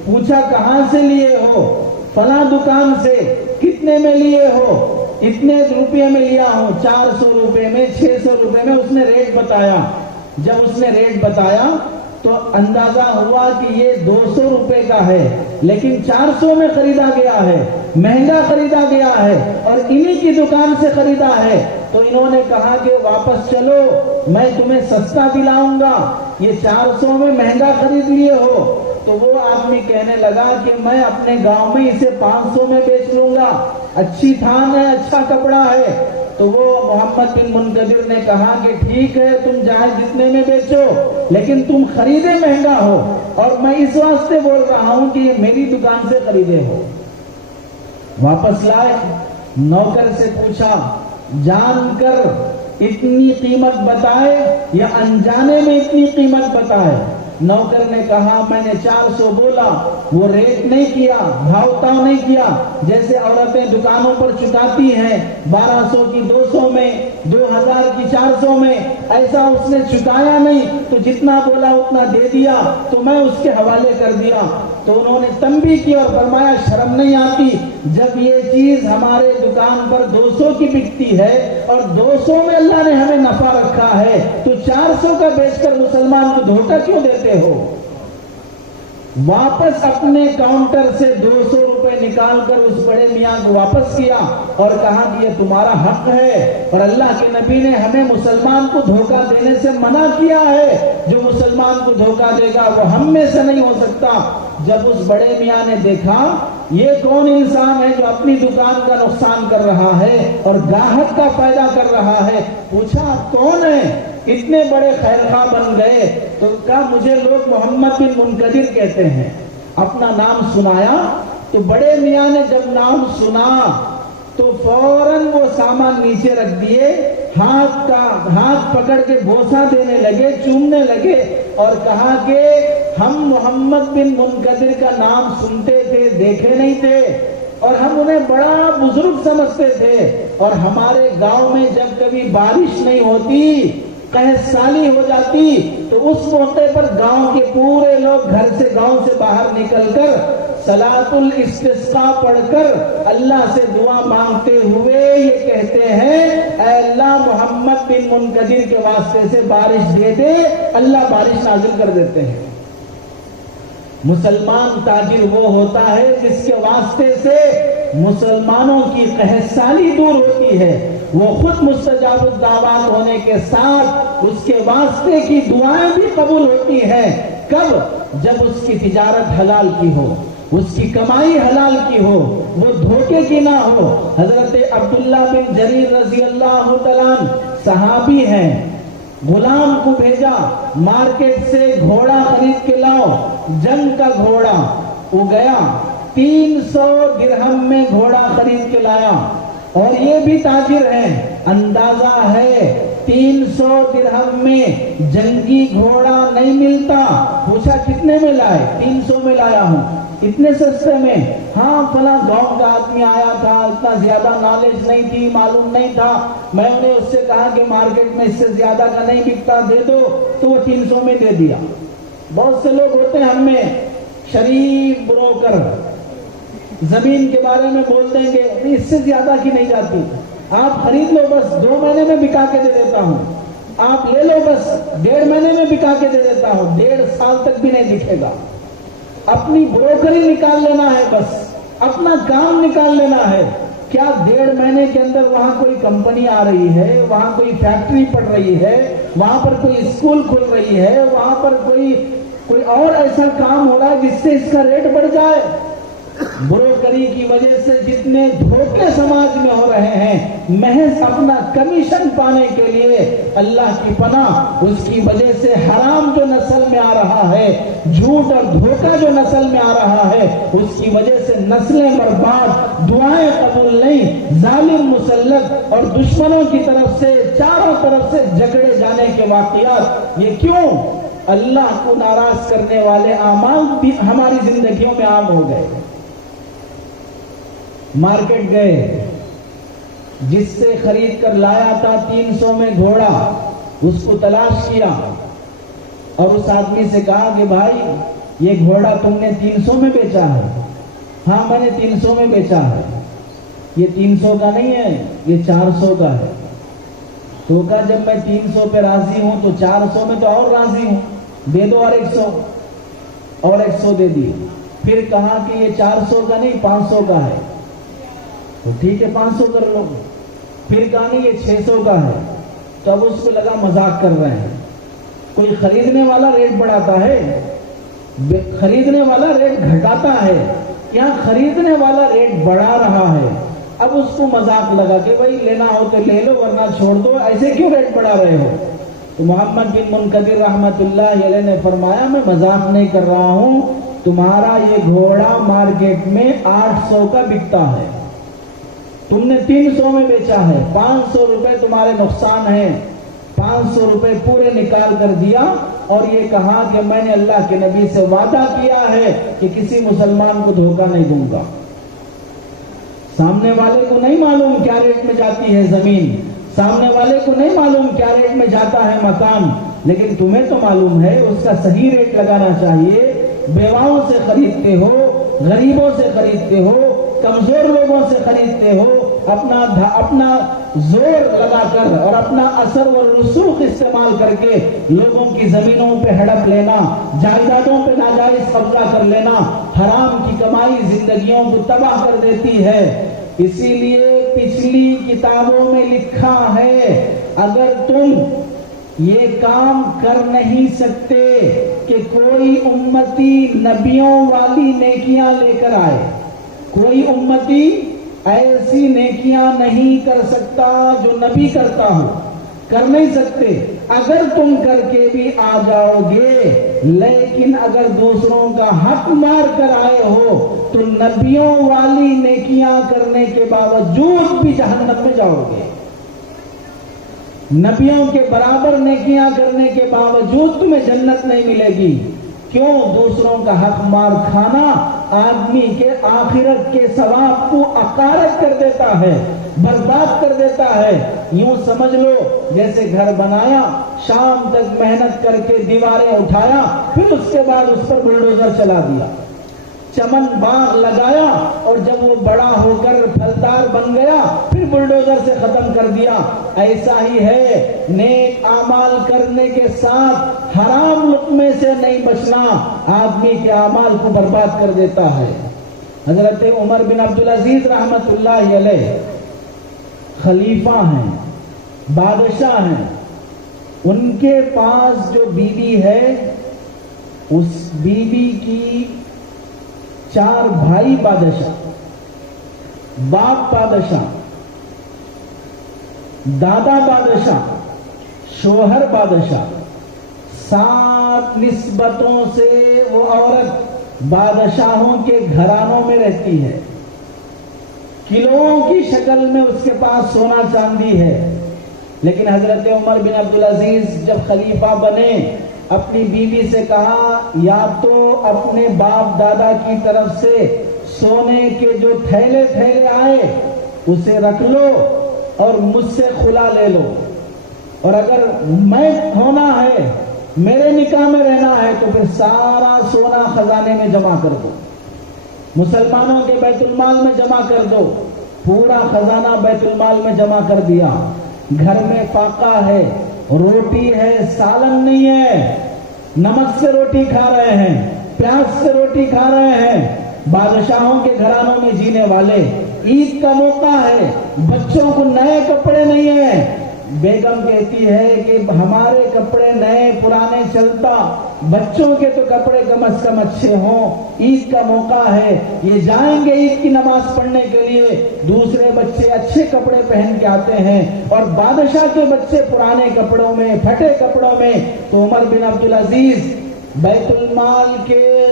پوچھا کہاں سے لیے ہو؟ فلاں دکان سے۔ کتنے میں لیے ہو؟ اتنے روپے میں لیا ہوں، 400 روپے میں، 600 روپے میں۔ اس نے ریٹ بتایا۔ جب اس نے ریٹ بتایا تو اندازہ ہوا کہ یہ 200 روپے کا ہے، لیکن 400 میں خریدا گیا ہے، مہنگا خریدا گیا ہے، اور انہی کی دکان سے خریدا ہے۔ تو انہوں نے کہا کہ واپس چلو، میں تمہیں سستا دلاؤں گا، یہ 400 میں مہنگا خرید لیے ہو۔ تو وہ آدمی کہنے لگا کہ میں اپنے گاؤں میں اسے 500 میں بیچ لوں گا، اچھی تھان ہے، اچھا کپڑا ہے۔ تو وہ محمد بن منکدر نے کہا کہ ٹھیک ہے، تم جائے جتنے میں بیچو، لیکن تم خریدے مہنگا ہو، اور میں اس واسطے بول رہا ہوں کہ یہ میری دکان سے خریدے ہو۔ واپس لائے، نوکر سے پوچھا جان کر اتنی قیمت بتائے یا انجانے میں اتنی قیمت بتائے؟ نوکر نے کہا میں نے 400 بولا، وہ ریٹ نہیں کیا، بھاؤ تاؤ نہیں کیا، جیسے عورتیں دکانوں پر چکاتی ہیں 1200 کی 200 میں، 2000 کی 400 میں، ایسا اس نے چکایا نہیں، تو جتنا بولا اتنا دے دیا، تو میں اس کے حوالے کر دیا۔ تو انہوں نے تنبیہ کی اور فرمایا شرم نہیں آتی؟ جب یہ چیز ہمارے دکان پر 200 کی بکتی ہے اور 200 میں اللہ نے ہمیں نفع رکھا ہے، تو 400 کا بیچ کر مسلمان کو دھوکہ کیوں دیتے ہو؟ واپس اپنے کاؤنٹر سے 200 روپے نکال کر اس بڑے میاں کو واپس کیا اور کہا کہ یہ تمہارا حق ہے، اور اللہ کے نبی نے ہمیں مسلمان کو دھوکہ دینے سے منع کیا ہے، جو مسلمان کو دھوکہ دے گا وہ ہم میں سے نہیں ہو سکتا۔ جب اس بڑے میاں نے دیکھا یہ کون انسان ہے جو اپنی دکان کا نقصان کر رہا ہے اور گاہک کا فائدہ کر رہا ہے، پوچھا آپ کون ہیں؟ اتنے بڑے خیرخواہ بن گئے، تو کہا مجھے لوگ محمد بن منکدر کہتے ہیں۔ اپنا نام سنایا، تو بڑے میاں نے جب نام سنا تو فوراً وہ سامان نیچے رکھ دیے، ہاتھ پکڑ کے بوسہ دینے لگے، چومنے لگے، اور کہا کہ ہم محمد بن منکدر کا نام سنتے تھے، دیکھے نہیں تھے، اور ہم انہیں بڑا بزرگ سمجھتے تھے، اور ہمارے گاؤں میں جب کبھی بارش نہیں ہوتی، قحط سالی ہو جاتی، تو اس موقع پر گاؤں کے پورے لوگ گھر سے، گاؤں سے باہر نکل کر صلاۃ الاستسقاء پڑھ کر اللہ سے دعا مانگتے ہوئے یہ کہتے ہیں اے اللہ محمد بن منکدر کے واسطے سے بارش دے دے، اللہ بارش نازل کر دیتے ہیں۔ مسلمان تاجر وہ ہوتا ہے جس کے واسطے سے مسلمانوں کی قحطسالی دور ہوتی ہے، وہ خود مستجاب الدعوات ہونے کے ساتھ اس کے واسطے کی دعائیں بھی قبول ہوتی ہیں۔ کب؟ جب اس کی تجارت حلال کی ہو، اس کی کمائی حلال کی ہو، وہ دھوکے کی نہ ہو۔ حضرت عبداللہ بن جریر رضی اللہ تعالیٰ عنہ صحابی ہیں، غلام کو بھیجا مارکیٹ سے گھوڑا خرید کے لاؤ، جنگ کا گھوڑا۔ وہ گیا 300 درہم میں گھوڑا خرید کے لایا، اور یہ بھی تاجر ہیں، اندازہ ہے 300 درہم میں جنگی گھوڑا نہیں ملتا۔ پوچھا کتنے میں لائے؟ 300 میں لایا ہوں۔ اتنے سستے میں؟ ہاں فلاں گاؤں کا آدمی آیا تھا، اتنا زیادہ نالج نہیں تھی، معلوم نہیں تھا، میں نے اس سے کہا کہ مارکیٹ میں اس سے زیادہ کا نہیں بکتا، دے دو، تو وہ 300 میں دے دیا۔ بہت سے لوگ ہوتے ہیں ہم میں شریف بروکر، زمین کے بارے میں بول دیں گے اس سے زیادہ کی نہیں جاتی، آپ خرید لو بس 2 مہینے میں بکا کے دے دیتا ہوں، آپ لے لو بس 1.5 مہینے میں بکا کے دے دیتا ہوں، 1.5 سال تک بھی نہیں دکھے گا۔ اپنی بروکری نکال لینا ہے، بس اپنا کام نکال لینا ہے۔ کیا 1.5 مہینے کے اندر وہاں کوئی کمپنی آ رہی ہے، وہاں کوئی فیکٹری پڑ رہی ہے، وہاں پر کوئی اسکول کھل رہی ہے، وہاں پر کوئی اور ایسا کام ہو رہا ہے جس سے اس کا ریٹ بڑھ جائے؟ بروکری کی وجہ سے جتنے دھوکے سماج میں ہو رہے ہیں، محض اپنا کمیشن پانے کے لیے، اللہ کی پناہ اس کی وجہ سے حرام جو نسل میں آ رہا ہے، جھوٹ اور دھوکہ جو نسل میں آ رہا ہے، اس کی وجہ سے نسلیں برباد، دعائیں قبول نہیں، ظالم مسلط اور دشمنوں کی طرف سے چاروں طرف سے جھگڑے جانے کے واقعات۔ یہ کیوں؟ اللہ کو ناراض کرنے والے اعمال بھی ہماری زندگیوں میں عام ہو گئے۔ مارکیٹ گئے، جس سے خرید کر لایا تھا 300 میں گھوڑا، اس کو تلاش کیا اور اس آدمی سے کہا کہ بھائی یہ گھوڑا تم نے 300 میں بیچا ہے؟ ہاں میں نے 300 میں بیچا ہے۔ یہ 300 کا نہیں ہے، یہ 400 کا ہے۔ تو کہا جب میں 300 پہ راضی ہوں تو 400 میں تو اور راضی ہوں، دے دو اور 100، اور 100 دے دی۔ پھر کہا کہ یہ 400 کا نہیں 500 کا ہے، تو ٹھیک ہے 500 کر لو۔ پھر کہا نہیں یہ 600 کا ہے، تو اب اس کو لگا مذاق کر رہے ہیں۔ کوئی خریدنے والا ریٹ بڑھاتا ہے، خریدنے والا ریٹ گھٹاتا ہے، یہاں خریدنے والا ریٹ بڑھا رہا ہے۔ اب اس کو مذاق لگا کہ بھائی لینا ہو تو لے لو ورنہ چھوڑ دو، ایسے کیوں ریٹ بڑھا رہے ہو؟ تو محمد بن منقدر رحمت اللہ علیہ نے فرمایا میں مذاق نہیں کر رہا ہوں، تمہارا یہ گھوڑا مارکیٹ میں 800 کا بکتا ہے، تم نے 300 میں بیچا ہے، 500 روپے تمہارے نقصان ہیں، 500 روپے پورے نکال کر دیا، اور یہ کہا کہ میں نے اللہ کے نبی سے وعدہ کیا ہے کہ کسی مسلمان کو دھوکہ نہیں دوں گا۔ سامنے والے کو نہیں معلوم کیا ریٹ میں جاتی ہے زمین، سامنے والے کو نہیں معلوم کیا ریٹ میں جاتا ہے مکان، لیکن تمہیں تو معلوم ہے، اس کا صحیح ریٹ لگانا چاہیے۔ بیواؤں سے خریدتے ہو، غریبوں سے خریدتے ہو، کمزور لوگوں سے خریدتے ہو، اپنا زور لگا کر اور اپنا اثر و رسوخ استعمال کر کے لوگوں کی زمینوں پہ ہڑپ لینا، جائیدادوں پہ ناجائز قبضہ کر لینا، حرام کی کمائی زندگیوں کو تباہ کر دیتی ہے۔ اسی لیے پچھلی کتابوں میں لکھا ہے اگر تم یہ کام کر نہیں سکتے کہ کوئی امتی نبیوں والی نیکیاں لے کر آئے، کوئی امتی ایسی نیکیاں نہیں کر سکتا جو نبی کرتا ہو، کر نہیں سکتے۔ اگر تم کر کے بھی آ جاؤ گے، لیکن اگر دوسروں کا حق مار کر آئے ہو تو نبیوں والی نیکیاں کرنے کے باوجود بھی جہنم میں جاؤ گے۔ نبیوں کے برابر نیکیاں کرنے کے باوجود تمہیں جنت نہیں ملے گی۔ کیوں؟ دوسروں کا حق مار کھانا آدمی کے آخرت کے ثواب کو اکارت کر دیتا ہے، برباد کر دیتا ہے۔ یوں سمجھ لو جیسے گھر بنایا، شام تک محنت کر کے دیواریں اٹھایا، پھر اس کے بعد اس پر بلڈوزر چلا دیا، چمن باغ لگایا اور جب وہ بڑا ہو کر پھلدار بن گیا پھر بلڈوزر سے ختم کر دیا۔ ایسا ہی ہے، نیک اعمال کرنے کے ساتھ حرام لقمے سے نہیں بچنا آدمی کے اعمال کو برباد کر دیتا ہے۔ حضرت عمر بن عبدالعزیز رحمت اللہ علیہ خلیفہ ہیں، بادشاہ ہیں، ان کے پاس جو بیوی ہے اس بیوی کی 4 بھائی بادشاہ، باپ بادشاہ، دادا بادشاہ، شوہر بادشاہ، 7 نسبتوں سے وہ عورت بادشاہوں کے گھرانوں میں رہتی ہے، کلوؤں کی شکل میں اس کے پاس سونا چاندی ہے۔ لیکن حضرت عمر بن عبدالعزیز جب خلیفہ بنے اپنی بیوی سے کہا یا تو اپنے باپ دادا کی طرف سے سونے کے جو تھیلے آئے اسے رکھ لو اور مجھ سے خلا لے لو، اور اگر میں ہونا ہے، میرے نکاح میں رہنا ہے تو پھر سارا سونا خزانے میں جمع کر دو، مسلمانوں کے بیت المال میں جمع کر دو۔ پورا خزانہ بیت المال میں جمع کر دیا۔ گھر میں فاقہ ہے، روٹی ہے، سالن نہیں ہے، نمک سے روٹی کھا رہے ہیں، پیاز سے روٹی کھا رہے ہیں، بادشاہوں کے گھرانوں میں جینے والے۔ عید کا موقع ہے، بچوں کو نئے کپڑے نہیں ہیں، بیگم کہتی ہے کہ ہمارے کپڑے نئے پرانے چلتا، بچوں کے تو کپڑے کم از کم اچھے ہوں، عید کا موقع ہے، یہ جائیں گے عید کی نماز پڑھنے کے لیے، دوسرے بچے اچھے کپڑے پہن کے آتے ہیں اور بادشاہ کے بچے پرانے کپڑوں میں، پھٹے کپڑوں میں۔ تو عمر بن عبدالعزیز بیت المال کے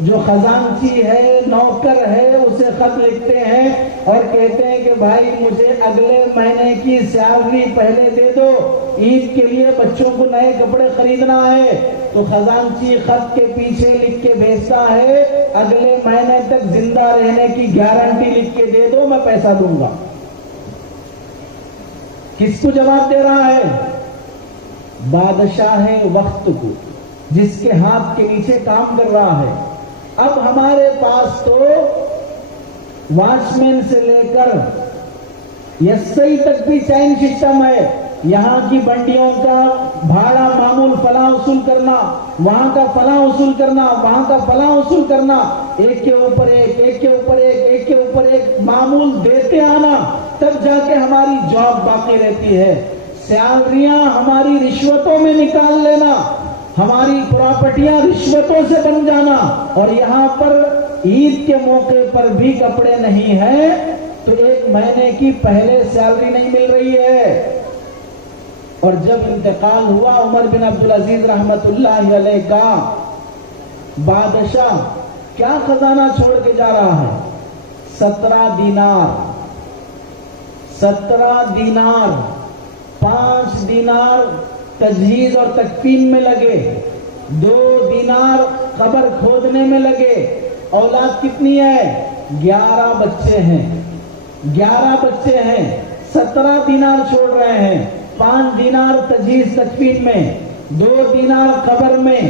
جو خزانچی ہے، نوکر ہے، اسے خط لکھتے ہیں اور کہتے ہیں کہ بھائی مجھے اگلے مہینے کی سیلری پہلے دے دو، عید کے لیے بچوں کو نئے کپڑے خریدنا ہے۔ تو خزانچی خط کے پیچھے لکھ کے بھیجتا ہے اگلے مہینے تک زندہ رہنے کی گارنٹی لکھ کے دے دو، میں پیسہ دوں گا۔ کس کو جواب دے رہا ہے؟ بادشاہ وقت کو، جس کے ہاتھ کے نیچے کام کر رہا ہے۔ اب ہمارے پاس تو واچ مین سے لے کر یسائی تک بھی چین سسٹم ہے، یہاں کی بنڈیوں کا بھاڑا معمول فلاں وصول کرنا، وہاں کا فلاں وصول کرنا، وہاں کا فلاں وصول کرنا، ایک کے اوپر ایک، ایک کے اوپر ایک، ایک کے اوپر ایک معمول دیتے آنا، تب جا کے ہماری جاب باقی رہتی ہے۔ سیلریاں ہماری رشوتوں میں نکال لینا، ہماری پراپرٹیاں رشوتوں سے بن جانا، اور یہاں پر عید کے موقع پر بھی کپڑے نہیں ہیں تو 1 مہینے کی پہلے سیلری نہیں مل رہی ہے۔ اور جب انتقال ہوا عمر بن عبدالعزیز رحمت اللہ علیہ کا، بادشاہ کیا خزانہ چھوڑ کے جا رہا ہے؟ 17 دینار، 17 دینار، 5 دینار تجہیز اور تکفین میں لگے، 2 دینار قبر کھودنے میں لگے۔ اولاد کتنی ہے؟ 11 بچے ہیں، 11 بچے ہیں، 17 دینار چھوڑ رہے ہیں، 5 دینار تجہیز تکفین میں، 2 دینار قبر میں،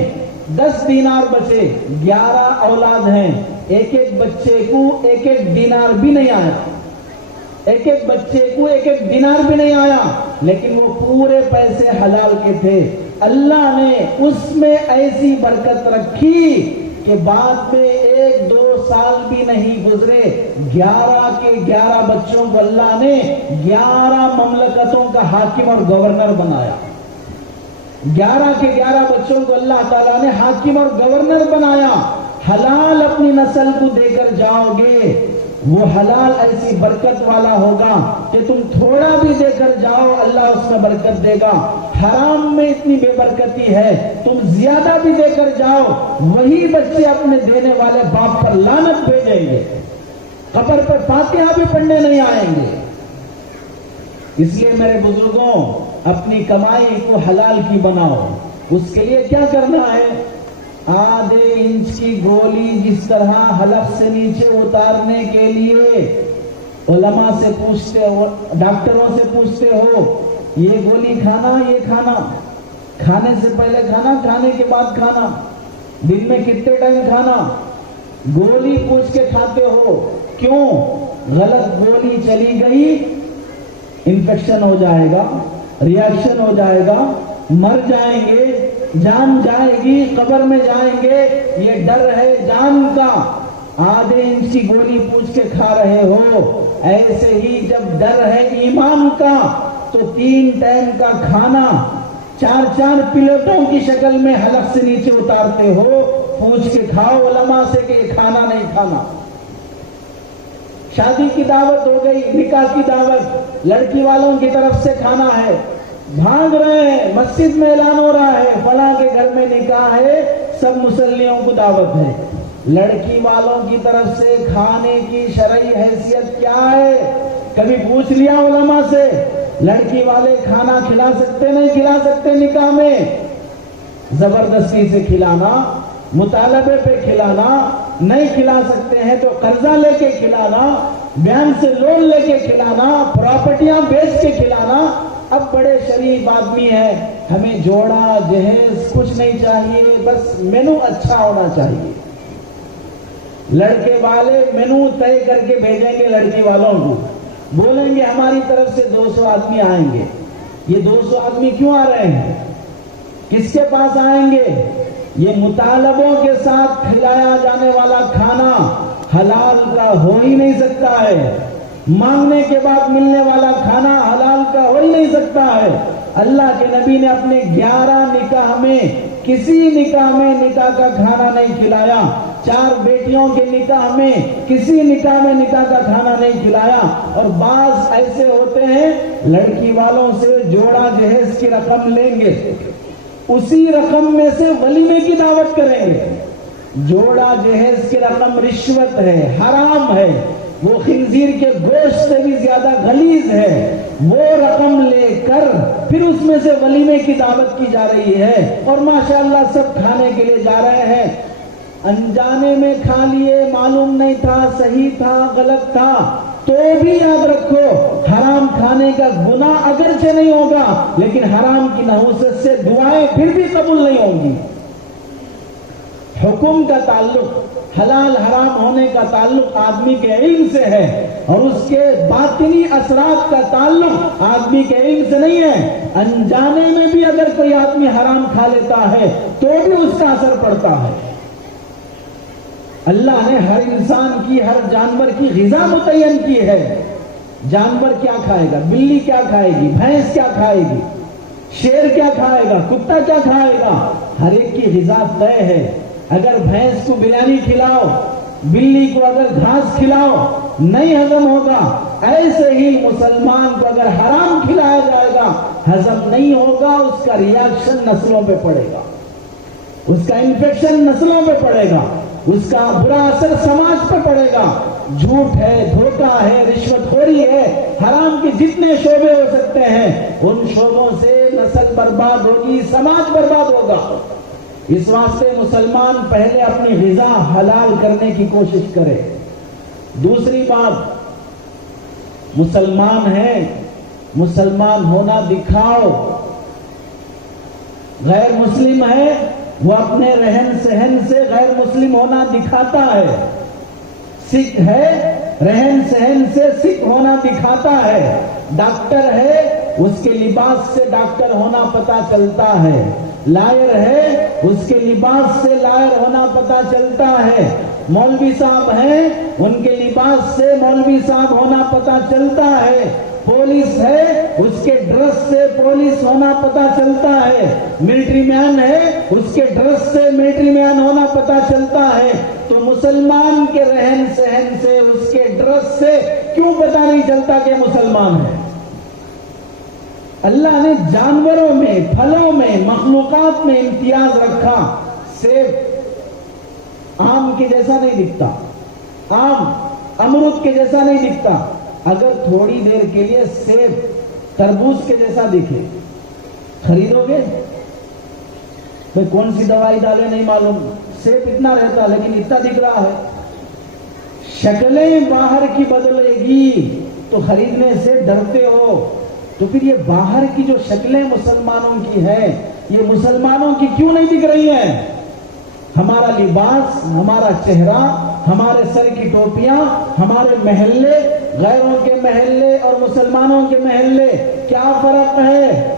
10 دینار بچے، 11 اولاد ہیں۔ ایک ایک بچے کو 1 دینار بھی نہیں آیا، ایک بچے کو 1 دینار بھی نہیں آیا، لیکن وہ پورے پیسے حلال کے تھے۔ اللہ نے اس میں ایسی برکت رکھی کہ بعد میں 1-2 سال بھی نہیں گزرے، 11 کے 11 بچوں کو اللہ نے 11 مملکتوں کا حاکم اور گورنر بنایا۔ 11 کے 11 بچوں کو اللہ تعالیٰ نے حاکم اور گورنر بنایا۔ حلال اپنی نسل کو دے کر جاؤ گے، وہ حلال ایسی برکت والا ہوگا کہ تم تھوڑا بھی دے کر جاؤ اللہ اس میں برکت دے گا۔ حرام میں اتنی بے برکتی ہے، تم زیادہ بھی دے کر جاؤ، وہی بچے اپنے دینے والے باپ پر لعنت بھیجیں گے، قبر پر فاتحہ بھی پڑھنے نہیں آئیں گے۔ اس لیے میرے بزرگوں، اپنی کمائی کو حلال کی بناؤ۔ اس کے لیے کیا کرنا ہے؟ آدھے انچ کی گولی جس طرح حلق سے نیچے اتارنے کے لیے علماء سے پوچھتے ہو، ڈاکٹروں سے پوچھتے ہو، یہ گولی کھانا، یہ کھانا، کھانے سے پہلے کھانا، کھانے کے بعد کھانا، دن میں کتنے ٹائم کھانا، گولی پوچھ کے کھاتے ہو، کیوں؟ غلط گولی چلی گئی انفیکشن ہو جائے گا، ریاکشن ہو جائے گا، مر جائیں گے، جان جائے گی، قبر میں جائیں گے، یہ ڈر ہے جان کا، آدھے انچ کی گولی پوچھ کے کھا رہے ہو۔ ایسے ہی جب ڈر ہے ایمان کا تو 3 ٹائم کا کھانا 4 پلیٹوں کی شکل میں حلق سے نیچے اتارتے ہو، پوچھ کے کھاؤ علماء سے کہ یہ کھانا نہیں کھانا۔ شادی کی دعوت ہو گئی، نکاح کی دعوت، لڑکی والوں کی طرف سے کھانا ہے، بھاگ رہے ہیں، مسجد میں اعلان ہو رہا ہے فلاں کے گھر میں نکاح ہے، سب مسلیوں کو دعوت ہے، لڑکی والوں کی طرف سے کھانے کی شرعی حیثیت کیا ہے؟ کبھی پوچھ لیا علماء سے؟ لڑکی والے کھانا کھلا سکتے نہیں کھلا سکتے نکاح میں؟ زبردستی سے کھلانا، مطالبے پہ کھلانا، نہیں کھلا سکتے ہیں تو قرضہ لے کے کھلانا، بیان سے لون لے کے کھلانا، پراپرٹیاں بیچ کے کھلانا۔ اب بڑے شریف آدمی ہیں، ہمیں جوڑا جہیز کچھ نہیں چاہیے، بس مینو اچھا ہونا چاہیے۔ لڑکے والے مینو طے کر کے بھیجیں گے لڑکی والوں کو، بولیں گے ہماری طرف سے 200 آدمی آئیں گے۔ یہ 200 آدمی کیوں آ رہے ہیں؟ کس کے پاس آئیں گے؟ یہ مطالبوں کے ساتھ کھلایا جانے والا کھانا حلال کا ہو ہی نہیں سکتا ہے، مانگنے کے بعد ملنے والا کھانا حلال کا ہو ہی نہیں سکتا ہے۔ اللہ کے نبی نے اپنے 11 نکاح میں کسی نکاح میں نکاح کا کھانا نہیں کھلایا، 4 بیٹیوں کے نکاح میں کسی نکاح میں نکاح کا کھانا نہیں کھلایا۔ اور بعض ایسے ہوتے ہیں لڑکی والوں سے جوڑا جہیز کی رقم لیں گے، اسی رقم میں سے ولیمے کی دعوت کریں گے۔ جوڑا جہیز کی رقم رشوت ہے، حرام ہے، وہ خنزیر کے گوشت سے بھی زیادہ غلیظ ہے، وہ رقم لے کر پھر اس میں سے ولیمے کی دعوت کی جا رہی ہے، اور ماشاءاللہ سب کھانے کے لیے جا رہے ہیں۔ انجانے میں کھا لیے، معلوم نہیں تھا، صحیح تھا غلط تھا، تو بھی یاد رکھو حرام کھانے کا گناہ اگرچہ نہیں ہوگا لیکن حرام کی نحوست سے دعائیں پھر بھی قبول نہیں ہوں گی۔ حکم کا تعلق، حلال حرام ہونے کا تعلق آدمی کے علم سے ہے، اور اس کے باطنی اثرات کا تعلق آدمی کے علم سے نہیں ہے۔ انجانے میں بھی اگر کوئی آدمی حرام کھا لیتا ہے تو بھی اس کا اثر پڑتا ہے۔ اللہ نے ہر انسان کی، ہر جانور کی غذا متعین کی ہے۔ جانور کیا کھائے گا؟ بلی کیا کھائے گی؟ بھینس کیا کھائے گی؟ شیر کیا کھائے گا؟ کتا کیا کھائے گا؟ ہر ایک کی غذا طے ہے۔ اگر بھینس کو بریانی کھلاؤ، بلی کو اگر گھاس کھلاؤ نہیں ہضم ہوگا، ایسے ہی مسلمان کو اگر حرام کھلایا جائے گا ہضم نہیں ہوگا، اس کا ریاکشن نسلوں پہ پڑے گا، اس کا انفیکشن نسلوں پہ پڑے گا، اس کا برا اثر سماج پر پڑے گا۔ جھوٹ ہے، دھوکہ ہے، رشوت خوری ہے، حرام کے جتنے شعبے ہو سکتے ہیں ان شعبوں سے نسل برباد ہوگی، سماج برباد ہوگا۔ اس واسطے مسلمان پہلے اپنی غذا حلال کرنے کی کوشش کرے۔ دوسری بات، مسلمان ہے، مسلمان ہونا دکھاؤ۔ غیر مسلم ہے، وہ اپنے رہن سہن سے غیر مسلم ہونا دکھاتا ہے۔ سکھ ہے، رہن سہن سے سکھ ہونا دکھاتا ہے۔ ڈاکٹر ہے، اس کے لباس سے ڈاکٹر ہونا پتہ چلتا ہے۔ لائر ہے، اس کے لباس سے لائر ہونا پتہ چلتا ہے۔ مولوی صاحب ہیں، ان کے لباس سے مولوی صاحب ہونا پتہ چلتا ہے۔ پولیس ہے، اس کے ڈریس سے پولیس ہونا پتہ چلتا ہے۔ ملٹری مین ہے، اس کے ڈریس سے ملٹری مین ہونا پتہ چلتا ہے۔ تو مسلمان کے رہن سہن سے، اس کے ڈریس سے کیوں پتہ نہیں چلتا کہ مسلمان ہے؟ اللہ نے جانوروں میں، پھلوں میں، مخلوقات میں امتیاز رکھا۔ سیب آم کے جیسا نہیں دکھتا، آم امرود کے جیسا نہیں دکھتا۔ اگر تھوڑی دیر کے لیے سیب تربوز کے جیسا دکھے، خریدو گے؟ تو کون سی دوائی ڈالے نہیں معلوم، سیب اتنا رہتا لیکن اتنا دکھ رہا ہے۔ شکلیں باہر کی بدلے گی تو خریدنے سے ڈرتے ہو، تو پھر یہ باہر کی جو شکلیں مسلمانوں کی ہیں، یہ مسلمانوں کی کیوں نہیں دکھ رہی ہیں؟ ہمارا لباس، ہمارا چہرہ، ہمارے سر کی ٹوپیاں، ہمارے محلے، غیروں کے محلے اور مسلمانوں کے محلے، کیا فرق ہے؟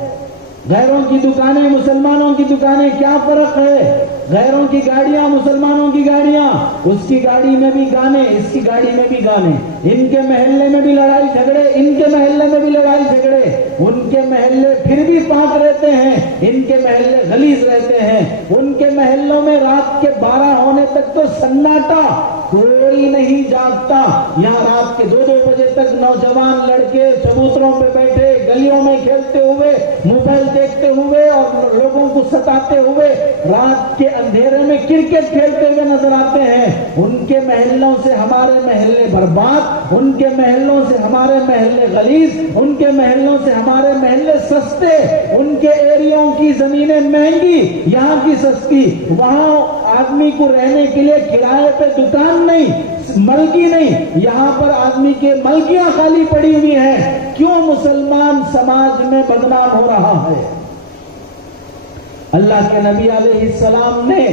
غیروں کی دکانیں، مسلمانوں کی دکانیں، کیا فرق ہے؟ غیروں کی گاڑیاں، مسلمانوں کی گاڑیاں، اس کی گاڑی میں بھی گانے، اس کی گاڑی میں بھی گانے، ان کے محلے میں بھی لڑائی جھگڑے، ان کے محلے میں بھی لڑائی جھگڑے، ان کے محلے پھر بھی پاک رہتے ہیں، ان کے محلے غلیظ رہتے ہیں، ان کے محلوں میں رات کے 12 ہونے تک تو سناٹا، کوئی نہیں جاگتا، یہاں رات کے 2-2 بجے تک نوجوان لڑکے چبوتروں پہ بیٹھے گلیوں میں کھیلتے ہوئے، موبائل دیکھتے ہوئے اور لوگوں کو ستاتے ہوئے رات کے اندھیرے میں کرکٹ کھیلتے ہوئے نظر آتے ہیں۔ ان کے محلوں سے ہمارے محلے برباد، ان کے محلوں سے ہمارے محلے غلیظ، ان کے محلوں سے ہمارے محلے سستے، ان کے ایریوں کی زمینیں مہنگی، یہاں کی سستی، وہاں آدمی کو رہنے کے لیے کرائے پہ دکان نہیں، ملکی نہیں، یہاں پر آدمی کے ملکیاں خالی پڑی ہوئی ہیں۔ کیوں مسلمان سماج میں بدنام ہو رہا ہے؟ اللہ کے نبی علیہ السلام نے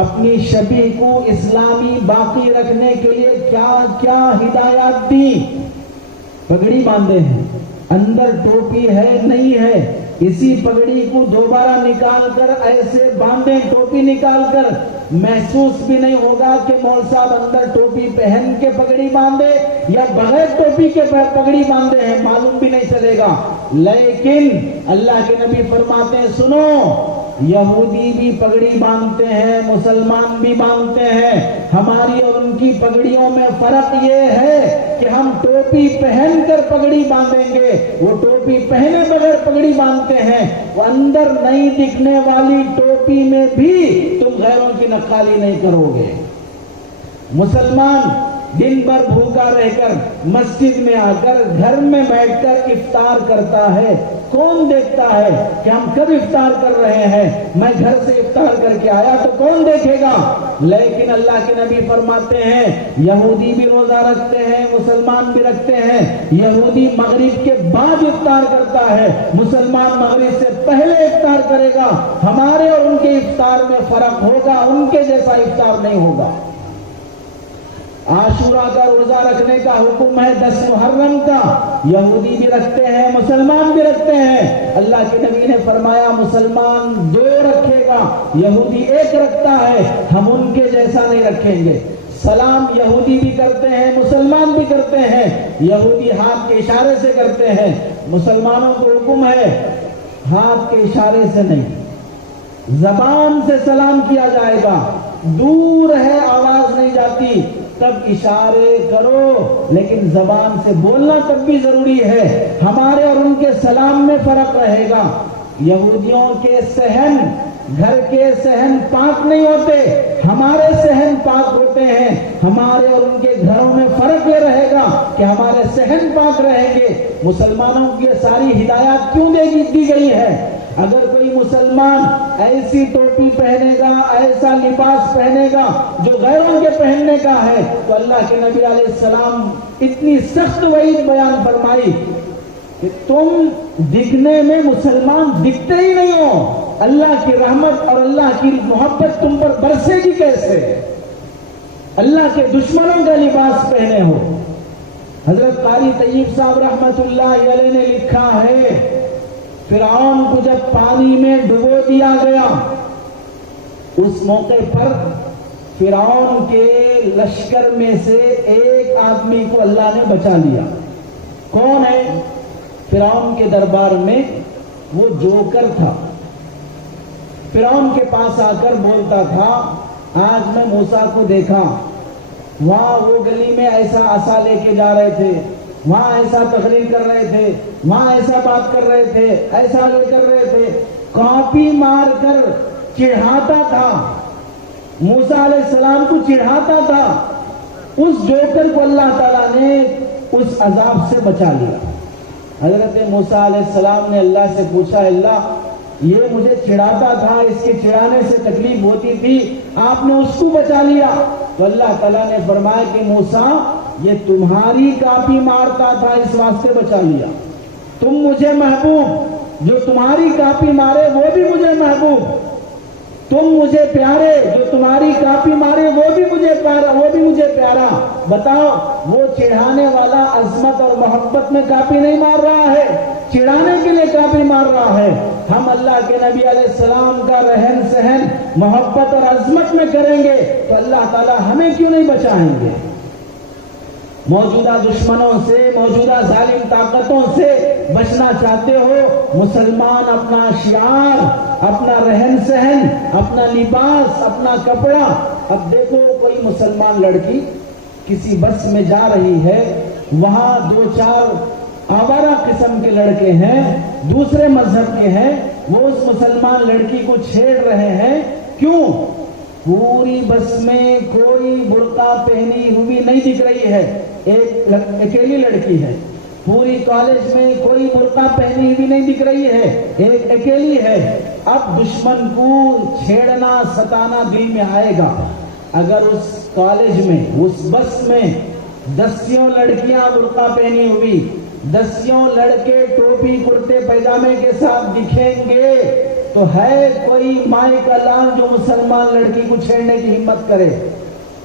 اپنی شبیہ کو اسلامی باقی رکھنے کے لیے کیا کیا ہدایات دی؟ پگڑی باندھے ہیں، اندر ٹوپی ہے نہیں ہے، اسی پگڑی کو دوبارہ نکال کر ایسے باندھیں، ٹوپی نکال کر، محسوس بھی نہیں ہوگا کہ مول صاحب اندر ٹوپی پہن کے پگڑی باندھے یا بغیر ٹوپی کے پگڑی باندھے ہیں، معلوم بھی نہیں چلے گا۔ لیکن اللہ کے نبی فرماتے ہیں، سنو، یہودی بھی پگڑی باندھتے ہیں، مسلمان بھی باندھتے ہیں، ہماری اور ان کی پگڑیوں میں فرق یہ ہے کہ ہم ٹوپی پہن کر پگڑی باندھیں گے، وہ ٹوپی پہنے بغیر پگڑی باندھتے ہیں، وہ اندر نہیں دکھنے والی ٹوپی میں بھی تم غیروں کی نقالی نہیں کرو گے۔ مسلمان دن بھر بھوکا رہ کر مسجد میں آ کر گھر میں بیٹھ کر افطار کرتا ہے، کون دیکھتا ہے کہ ہم کب افطار کر رہے ہیں؟ میں گھر سے افطار کر کے آیا تو کون دیکھے گا؟ لیکن اللہ کے نبی فرماتے ہیں یہودی بھی روزہ رکھتے ہیں، مسلمان بھی رکھتے ہیں، یہودی مغرب کے بعد افطار کرتا ہے، مسلمان مغرب سے پہلے افطار کرے گا، ہمارے اور ان کے افطار میں فرق ہوگا، ان کے جیسا افطار نہیں ہوگا۔ عاشورہ کا روزہ رکھنے کا حکم ہے 10 محرم کا، یہودی بھی رکھتے ہیں، مسلمان بھی رکھتے ہیں، اللہ کے نبی نے فرمایا مسلمان 2 رکھے گا، یہودی 1 رکھتا ہے، ہم ان کے جیسا نہیں رکھیں گے۔ سلام یہودی بھی کرتے ہیں، مسلمان بھی کرتے ہیں، یہودی ہاتھ کے اشارے سے کرتے ہیں، مسلمانوں کو حکم ہے ہاتھ کے اشارے سے نہیں، زبان سے سلام کیا جائے گا، دور ہے آواز نہیں جاتی تب اشارے کرو، لیکن زبان سے بولنا تب بھی ضروری ہے۔ ہمارے اور ان کے سلام میں فرق رہے گا۔ یہودیوں کے صحن، گھر کے صحن پاک نہیں ہوتے، ہمارے صحن پاک ہوتے ہیں، ہمارے اور ان کے گھروں میں فرق یہ رہے گا کہ ہمارے صحن پاک رہیں گے۔ مسلمانوں کی یہ ساری ہدایات کیوں دی گئی ہے؟ اگر کوئی مسلمان ایسی ٹوپی پہنے گا، ایسا لباس پہنے گا جو غیروں کے پہننے کا ہے، تو اللہ کے نبی علیہ السلام اتنی سخت وعید بیان فرمائی کہ تم دکھنے میں مسلمان دکھتے ہی نہیں ہو، اللہ کی رحمت اور اللہ کی محبت تم پر برسے گی کیسے؟ اللہ کے دشمنوں کا لباس پہنے ہو۔ حضرت قاری طیب صاحب رحمت اللہ علیہ نے لکھا ہے فرعون کو جب پانی میں ڈبو دیا گیا، اس موقع پر فرعون کے لشکر میں سے ایک آدمی کو اللہ نے بچا لیا۔ کون ہے؟ فرعون کے دربار میں وہ جوکر تھا، فرعون کے پاس آ کر بولتا تھا آج میں موسیٰ کو دیکھا، وہاں وہ گلی میں ایسا عصا لے کے جا رہے تھے، وہاں ایسا تقریر کر رہے تھے، وہاں ایسا بات کر رہے تھے، ایسا لے کر رہے تھے، کاپی مار کر چڑھاتا تھا، موسیٰ علیہ السلام کو چڑھاتا تھا۔ اس جوکر کو اللہ تعالیٰ نے اس عذاب سے بچا لیا۔ حضرت موسیٰ علیہ السلام نے اللہ سے پوچھا اللہ یہ مجھے چڑھاتا تھا، اس کے چڑھانے سے تکلیف ہوتی تھی، آپ نے اس کو بچا لیا۔ تو اللہ تعالیٰ نے فرمایا کہ موسیٰ یہ تمہاری کاپی مارتا تھا اس واسطے بچا لیا، تم مجھے محبوب، جو تمہاری کاپی مارے وہ بھی مجھے محبوب، تم مجھے پیارے، جو تمہاری کاپی مارے وہ بھی مجھے پیارا. بتاؤ، وہ چڑھانے والا عظمت اور محبت میں کاپی نہیں مار رہا ہے، چڑھانے کے لیے کاپی مار رہا ہے. ہم اللہ کے نبی علیہ السلام کا رہن سہن محبت اور عظمت میں کریں گے تو اللہ تعالیٰ ہمیں کیوں نہیں بچائیں گے؟ موجودہ دشمنوں سے، موجودہ ظالم طاقتوں سے بچنا چاہتے ہو، مسلمان اپنا شعار، اپنا رہن سہن، اپنا لباس، اپنا کپڑا. اب دیکھو، کوئی مسلمان لڑکی کسی بس میں جا رہی ہے، وہاں 2-4 آوارہ قسم کے لڑکے ہیں، دوسرے مذہب کے ہیں، وہ اس مسلمان لڑکی کو چھیڑ رہے ہیں. کیوں؟ پوری بس میں کوئی برقع پہنی ہوئی نہیں دکھ رہی ہے، ایک اکیلی لڑکی ہے. پوری کالج میں کوئی برقع پہنی ہوئی نہیں دکھ رہی ہے، ایک اکیلی ہے. اب دشمن کو چھیڑنا، ستانا دل میں آئے گا. اگر اس کالج میں، اس بس میں 10 لڑکیاں برقع پہنی ہوئی، 10 لڑکے ٹوپی کرتے پیجامے کے ساتھ دکھیں گے تو ہے کوئی مائیں کا لال جو مسلمان لڑکی کو چھیڑنے کی ہمت کرے؟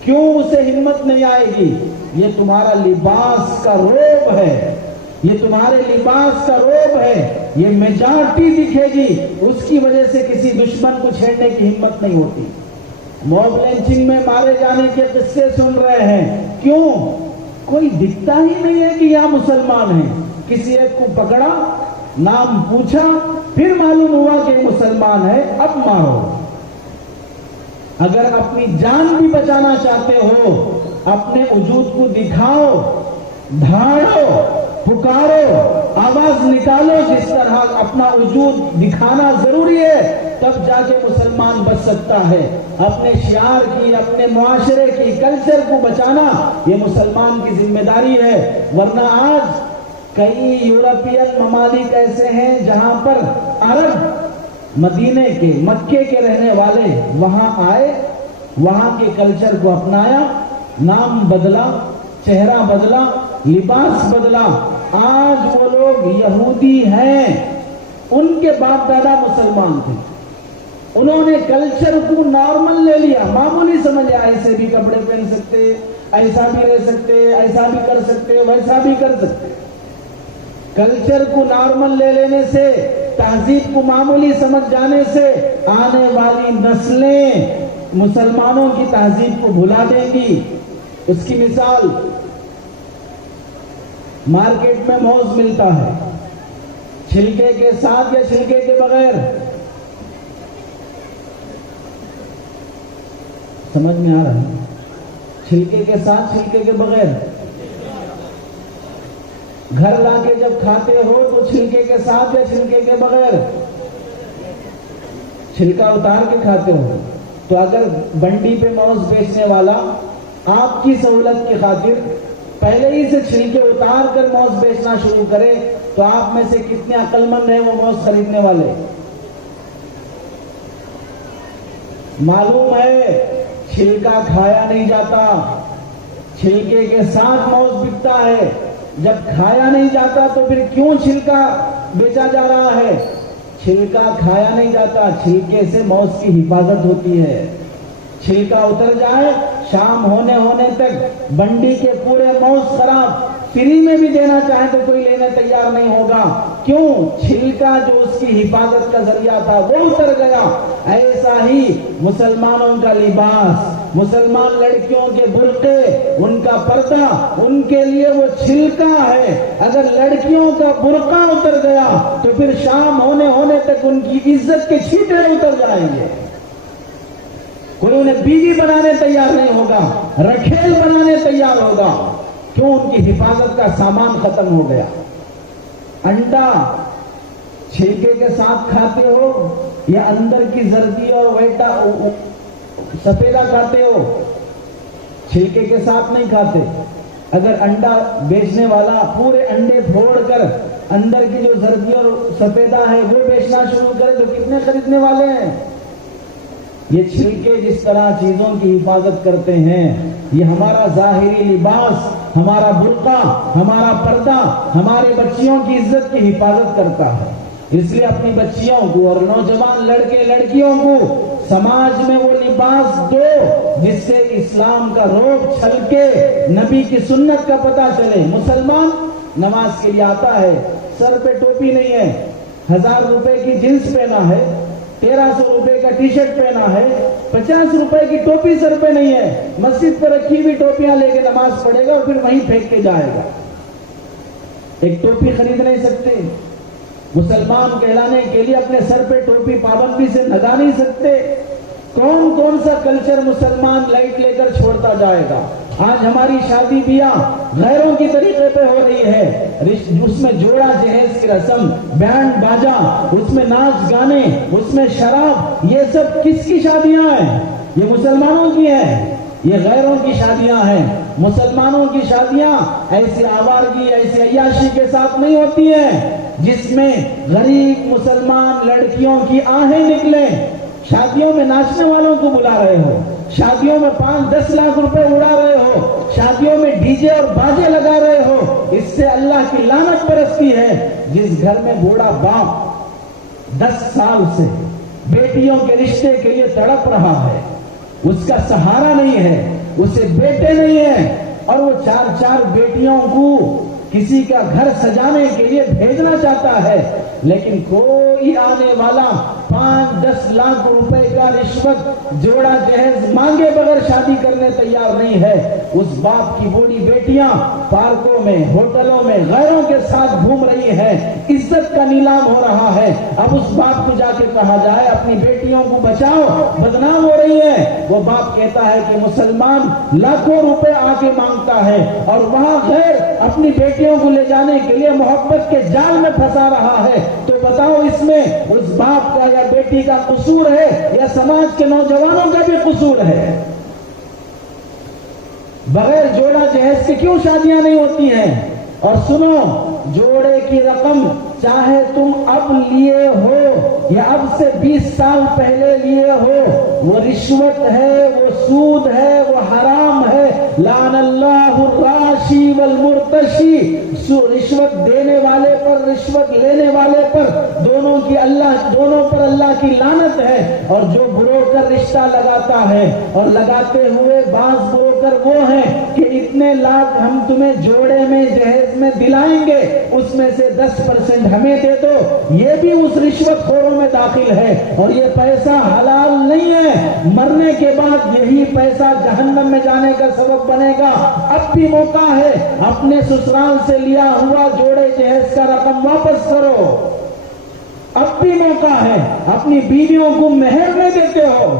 کیوں اسے ہمت نہیں آئے گی؟ یہ تمہارا لباس کا روب ہے، یہ تمہارے لباس کا روب ہے. یہ میجارٹی دکھے گی، اس کی وجہ سے کسی دشمن کو چھیڑنے کی ہمت نہیں ہوتی. موب لنچنگ میں مارے جانے کے قصے سن رہے ہیں، کیوں؟ کوئی دکھتا ہی نہیں ہے کہ یہاں مسلمان ہیں. کسی ایک کو پکڑا، نام پوچھا، پھر معلوم ہوا کہ مسلمان ہے، اب مارو. اگر اپنی جان بھی بچانا چاہتے ہو، اپنے وجود کو دکھاؤ، دھاڑو، پکارو، آواز نکالو. جس طرح اپنا وجود دکھانا ضروری ہے، تب جا کے مسلمان بچ سکتا ہے. اپنے شعار کی، اپنے معاشرے کی، کلچر کو بچانا یہ مسلمان کی ذمہ داری ہے. ورنہ آج کئی یورپین ممالک ایسے ہیں جہاں پر عرب، مدینے کے، مکے کے رہنے والے وہاں آئے، وہاں کے کلچر کو اپنایا، نام بدلا، چہرہ بدلا، لباس بدلا. آج وہ لوگ یہودی ہیں، ان کے باپ دادا مسلمان تھے، انہوں نے کلچر کو نارمل لے لیا، معمولی سمجھا. ایسے بھی کپڑے پہن سکتے، ایسا بھی رہ سکتے، ایسا بھی کر سکتے، ویسا بھی کر سکتے. کلچر کو نارمل لے لینے سے، تہذیب کو معمولی سمجھ جانے سے آنے والی نسلیں مسلمانوں کی تہذیب کو بھلا دیں گی. اس کی مثال، مارکیٹ میں موز ملتا ہے، چھلکے کے ساتھ یا چھلکے کے بغیر؟ سمجھ میں آ رہا ہے؟ چھلکے کے ساتھ، چھلکے کے بغیر. گھر لا کے جب کھاتے ہو تو چھلکے کے ساتھ یا چھلکے کے بغیر؟ چھلکا اتار کے کھاتے ہو. تو اگر بنڈی پہ موز بیچنے والا آپ کی سہولت کی خاطر پہلے ہی سے چھلکے اتار کر موز بیچنا شروع کرے تو آپ میں سے کتنے عقل مند ہیں وہ موز خریدنے والے؟ معلوم ہے چھلکا کھایا نہیں جاتا، چھلکے کے ساتھ موز بکتا ہے. جب کھایا نہیں جاتا تو پھر کیوں چھلکا بیچا جا رہا ہے؟ چھلکا کھایا نہیں جاتا، چھلکے سے موز کی حفاظت ہوتی ہے. چھلکا اتر جائے، شام ہونے تک بنڈی کے پورے موز خراب. فری میں بھی دینا چاہے تو کوئی لینے تیار نہیں ہوگا. کیوں؟ چھلکا جو اس کی حفاظت کا ذریعہ تھا وہ اتر گیا. ایسا ہی مسلمانوں کا لباس، مسلمان لڑکیوں کے برقعے، ان کا پردہ، ان کے لیے وہ چھلکا ہے. اگر لڑکیوں کا برقع اتر گیا تو پھر شام ہونے تک ان کی عزت کے چھینٹے اتر جائیں گے. کوئی انہیں بیوی بنانے تیار نہیں ہوگا، رکھیل بنانے تیار ہوگا. کیوں؟ ان کی حفاظت کا سامان ختم ہو گیا. انڈا چھلکے کے ساتھ کھاتے ہو یا اندر کی زردی اور ویٹا سفیدہ کھاتے ہو؟ چھلکے کے ساتھ نہیں کھاتے. اگر انڈا بیچنے والا پورے انڈے پھوڑ کر اندر کی جو زردی اور سفیدہ ہے وہ بیچنا شروع کرے تو کتنے خریدنے والے ہیں؟ یہ چھلکے جس طرح چیزوں کی حفاظت کرتے ہیں، یہ ہمارا ظاہری لباس، ہمارا برقع، ہمارا پردہ ہمارے بچیوں کی عزت کی حفاظت کرتا ہے. اس لیے اپنی بچیوں کو اور نوجوان لڑکے لڑکیوں کو سماج میں وہ لباس دو جس سے اسلام کا روب چھلکے، نبی کی سنت کا پتہ چلے۔ مسلمان نماز کے لیے آتا ہے، سر پہ ٹوپی نہیں ہے، 1000 روپے کی جینس پہنا ہے، 1300 روپے کا ٹی شرٹ پہنا ہے، 50 روپے کی ٹوپی سر پہ نہیں ہے، مسجد پہ رکھی ہوئی ٹوپیاں لے کے نماز پڑھے گا اور پھر وہیں پھینک کے جائے گا۔ ایک ٹوپی خرید نہیں سکتے، مسلمان کہلانے کے لیے اپنے سر پہ ٹوپی پابندی سے لگا نہیں سکتے۔ کون کون سا کلچر مسلمان لائٹ لے کر چھوڑتا جائے گا؟ آج ہماری شادی بیاہ غیروں کی طریقے پہ ہو رہی ہے، اس میں جوڑا جہیز کی رسم، بینڈ باجا، اس میں ناچ گانے، اس میں شراب، یہ سب کس کی شادیاں ہیں؟ یہ مسلمانوں کی ہیں، یہ غیروں کی شادیاں ہیں۔ مسلمانوں کی شادیاں ایسی آوارگی، ایسی عیاشی کے ساتھ نہیں ہوتی ہیں جس میں غریب مسلمان لڑکیوں کی آہیں نکلیں۔ شادیوں میں ناچنے والوں کو بلا رہے ہو، شادیوں میں 5-10 لاکھ روپے اڑا رہے ہو، شادیوں میں ڈی جے اور باجے لگا رہے ہو، اس سے اللہ کی لعنت برستی ہے۔ جس گھر میں بوڑھا باپ 10 سال سے بیٹیوں کے رشتے کے لیے تڑپ رہا ہے، اس کا سہارا نہیں ہے، اسے بیٹے نہیں ہیں، اور وہ 4 بیٹیوں کو کسی کا گھر سجانے کے لیے بھیجنا چاہتا ہے، لیکن کوئی آنے والا 5-10 لاکھ روپے کا رشوت جوڑا جہیز مانگے بغیر شادی کرنے تیار نہیں ہے۔ اس باپ کی بوڑھی بیٹیاں پارکوں میں، ہوٹلوں میں غیروں کے ساتھ گھوم رہی ہیں، عزت کا نیلام ہو رہا ہے۔ اب اس باپ کو جا کے کہا جائے اپنی بیٹیوں کو بچاؤ، بدنام ہو رہی ہے، وہ باپ کہتا ہے کہ مسلمان لاکھوں روپے آ کے مانگتا ہے، اور وہاں غیر اپنی بیٹیوں کو لے جانے کے لیے محبت کے جال میں پھنسا رہا ہے۔ تو بتاؤ اس میں اس باپ کا یا بیٹی کا قصور ہے یا سماج کے نوجوانوں کا بھی قصور ہے؟ بغیر جوڑا جہیز کے کیوں شادیاں نہیں ہوتی ہیں؟ اور سنو، جوڑے کی رقم چاہے تم اب لیے ہو یا اب سے 20 سال پہلے لیے ہو، وہ رشوت ہے، وہ سود ہے، وہ حرام ہے۔ لعن اللہ الراشی والمرتشی، رشوت دینے والے پر، رشوت لینے والے پر، دونوں پر اللہ کی لعنت ہے۔ اور جو بروکر رشتہ لگاتا ہے، اور لگاتے ہوئے بعض بروکر وہ ہیں کہ اتنے لاکھ ہم تمہیں جوڑے میں جہیز میں دلائیں گے، اس میں سے 10% ہمیں دے دو، یہ بھی اس رشوت خوروں میں داخل ہے، اور یہ پیسہ حلال نہیں ہے۔ مرنے کے بعد یہی پیسہ جہنم میں جانے کا سبب بنے گا۔ اب بھی موقع ہے، اپنے سسرال سے لیا ہوا جوڑے جہیز کا رقم واپس کرو۔ اب بھی موقع ہے، اپنی بیویوں کو مہر نہیں دیتے ہو،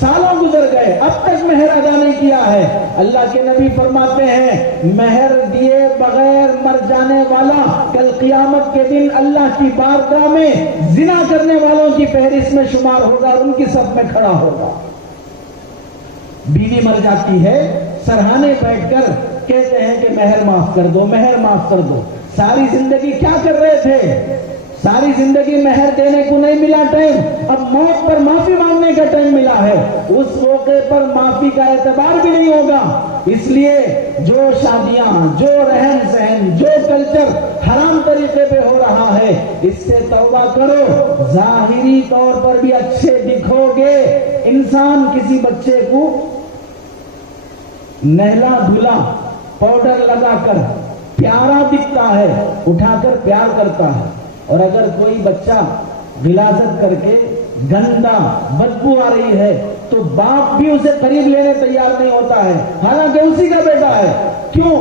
سالوں گزر گئے اب تک مہر ادا نہیں کیا ہے۔ اللہ کے نبی فرماتے ہیں مہر دیے بغیر مر جانے والا کل قیامت کے دن اللہ کی بارگاہ میں زنا کرنے والوں کی فہرست میں شمار ہوگا اور ان کی صف میں کھڑا ہوگا۔ بیوی مر جاتی ہے، سرہانے بیٹھ کر کہتے ہیں کہ مہر معاف کر دو، مہر معاف کر دو۔ ساری زندگی کیا کر رہے تھے؟ ساری زندگی مہر دینے کو نہیں ملا ٹائم، اب موت پر معافی مانگنے کا ٹائم ملا ہے۔ اس موقع پر معافی کا اعتبار بھی نہیں ہوگا۔ اس لیے جو شادیاں، جو رہن سہن، جو کلچر حرام طریقے پہ ہو رہا ہے، اس سے توبہ کرو۔ ظاہری طور پر بھی اچھے دکھو گے۔ انسان کسی بچے کو نہلا دھلا پاؤڈر لگا کر پیارا دکھتا ہے، اٹھا کر پیار کرتا ہے، اور اگر کوئی بچہ غلاظت کر کے گندا بدبو آ رہی ہے تو باپ بھی اسے قریب لینے تیار نہیں ہوتا ہے، حالانکہ اسی کا بیٹا ہے۔ کیوں؟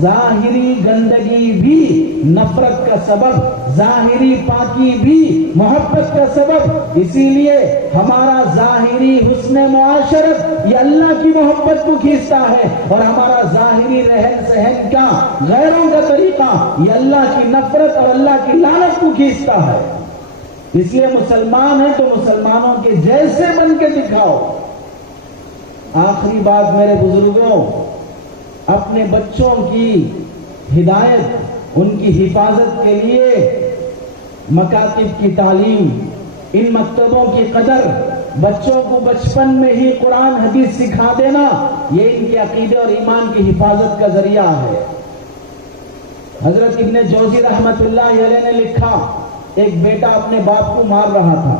ظاہری گندگی بھی نفرت کا سبب، ظاہری پاکی بھی محبت کا سبب۔ اسی لیے ہمارا ظاہری حسن معاشرت یہ اللہ کی محبت کو کھینچتا ہے، اور ہمارا ظاہری رہن سہن کا غیروں کا طریقہ یہ اللہ کی نفرت اور اللہ کی لعنت کو کھینچتا ہے۔ اس لیے مسلمان ہیں تو مسلمانوں کے جیسے بن کے دکھاؤ۔ آخری بات میرے بزرگوں، اپنے بچوں کی ہدایت، ان کی حفاظت کے لیے مکاتب کی تعلیم، ان مکتبوں کی قدر، بچوں کو بچپن میں ہی قرآن حدیث سکھا دینا، یہ ان کے عقیدے اور ایمان کی حفاظت کا ذریعہ ہے۔ حضرت ابن جوزی رحمت اللہ علیہ نے لکھا، ایک بیٹا اپنے باپ کو مار رہا تھا،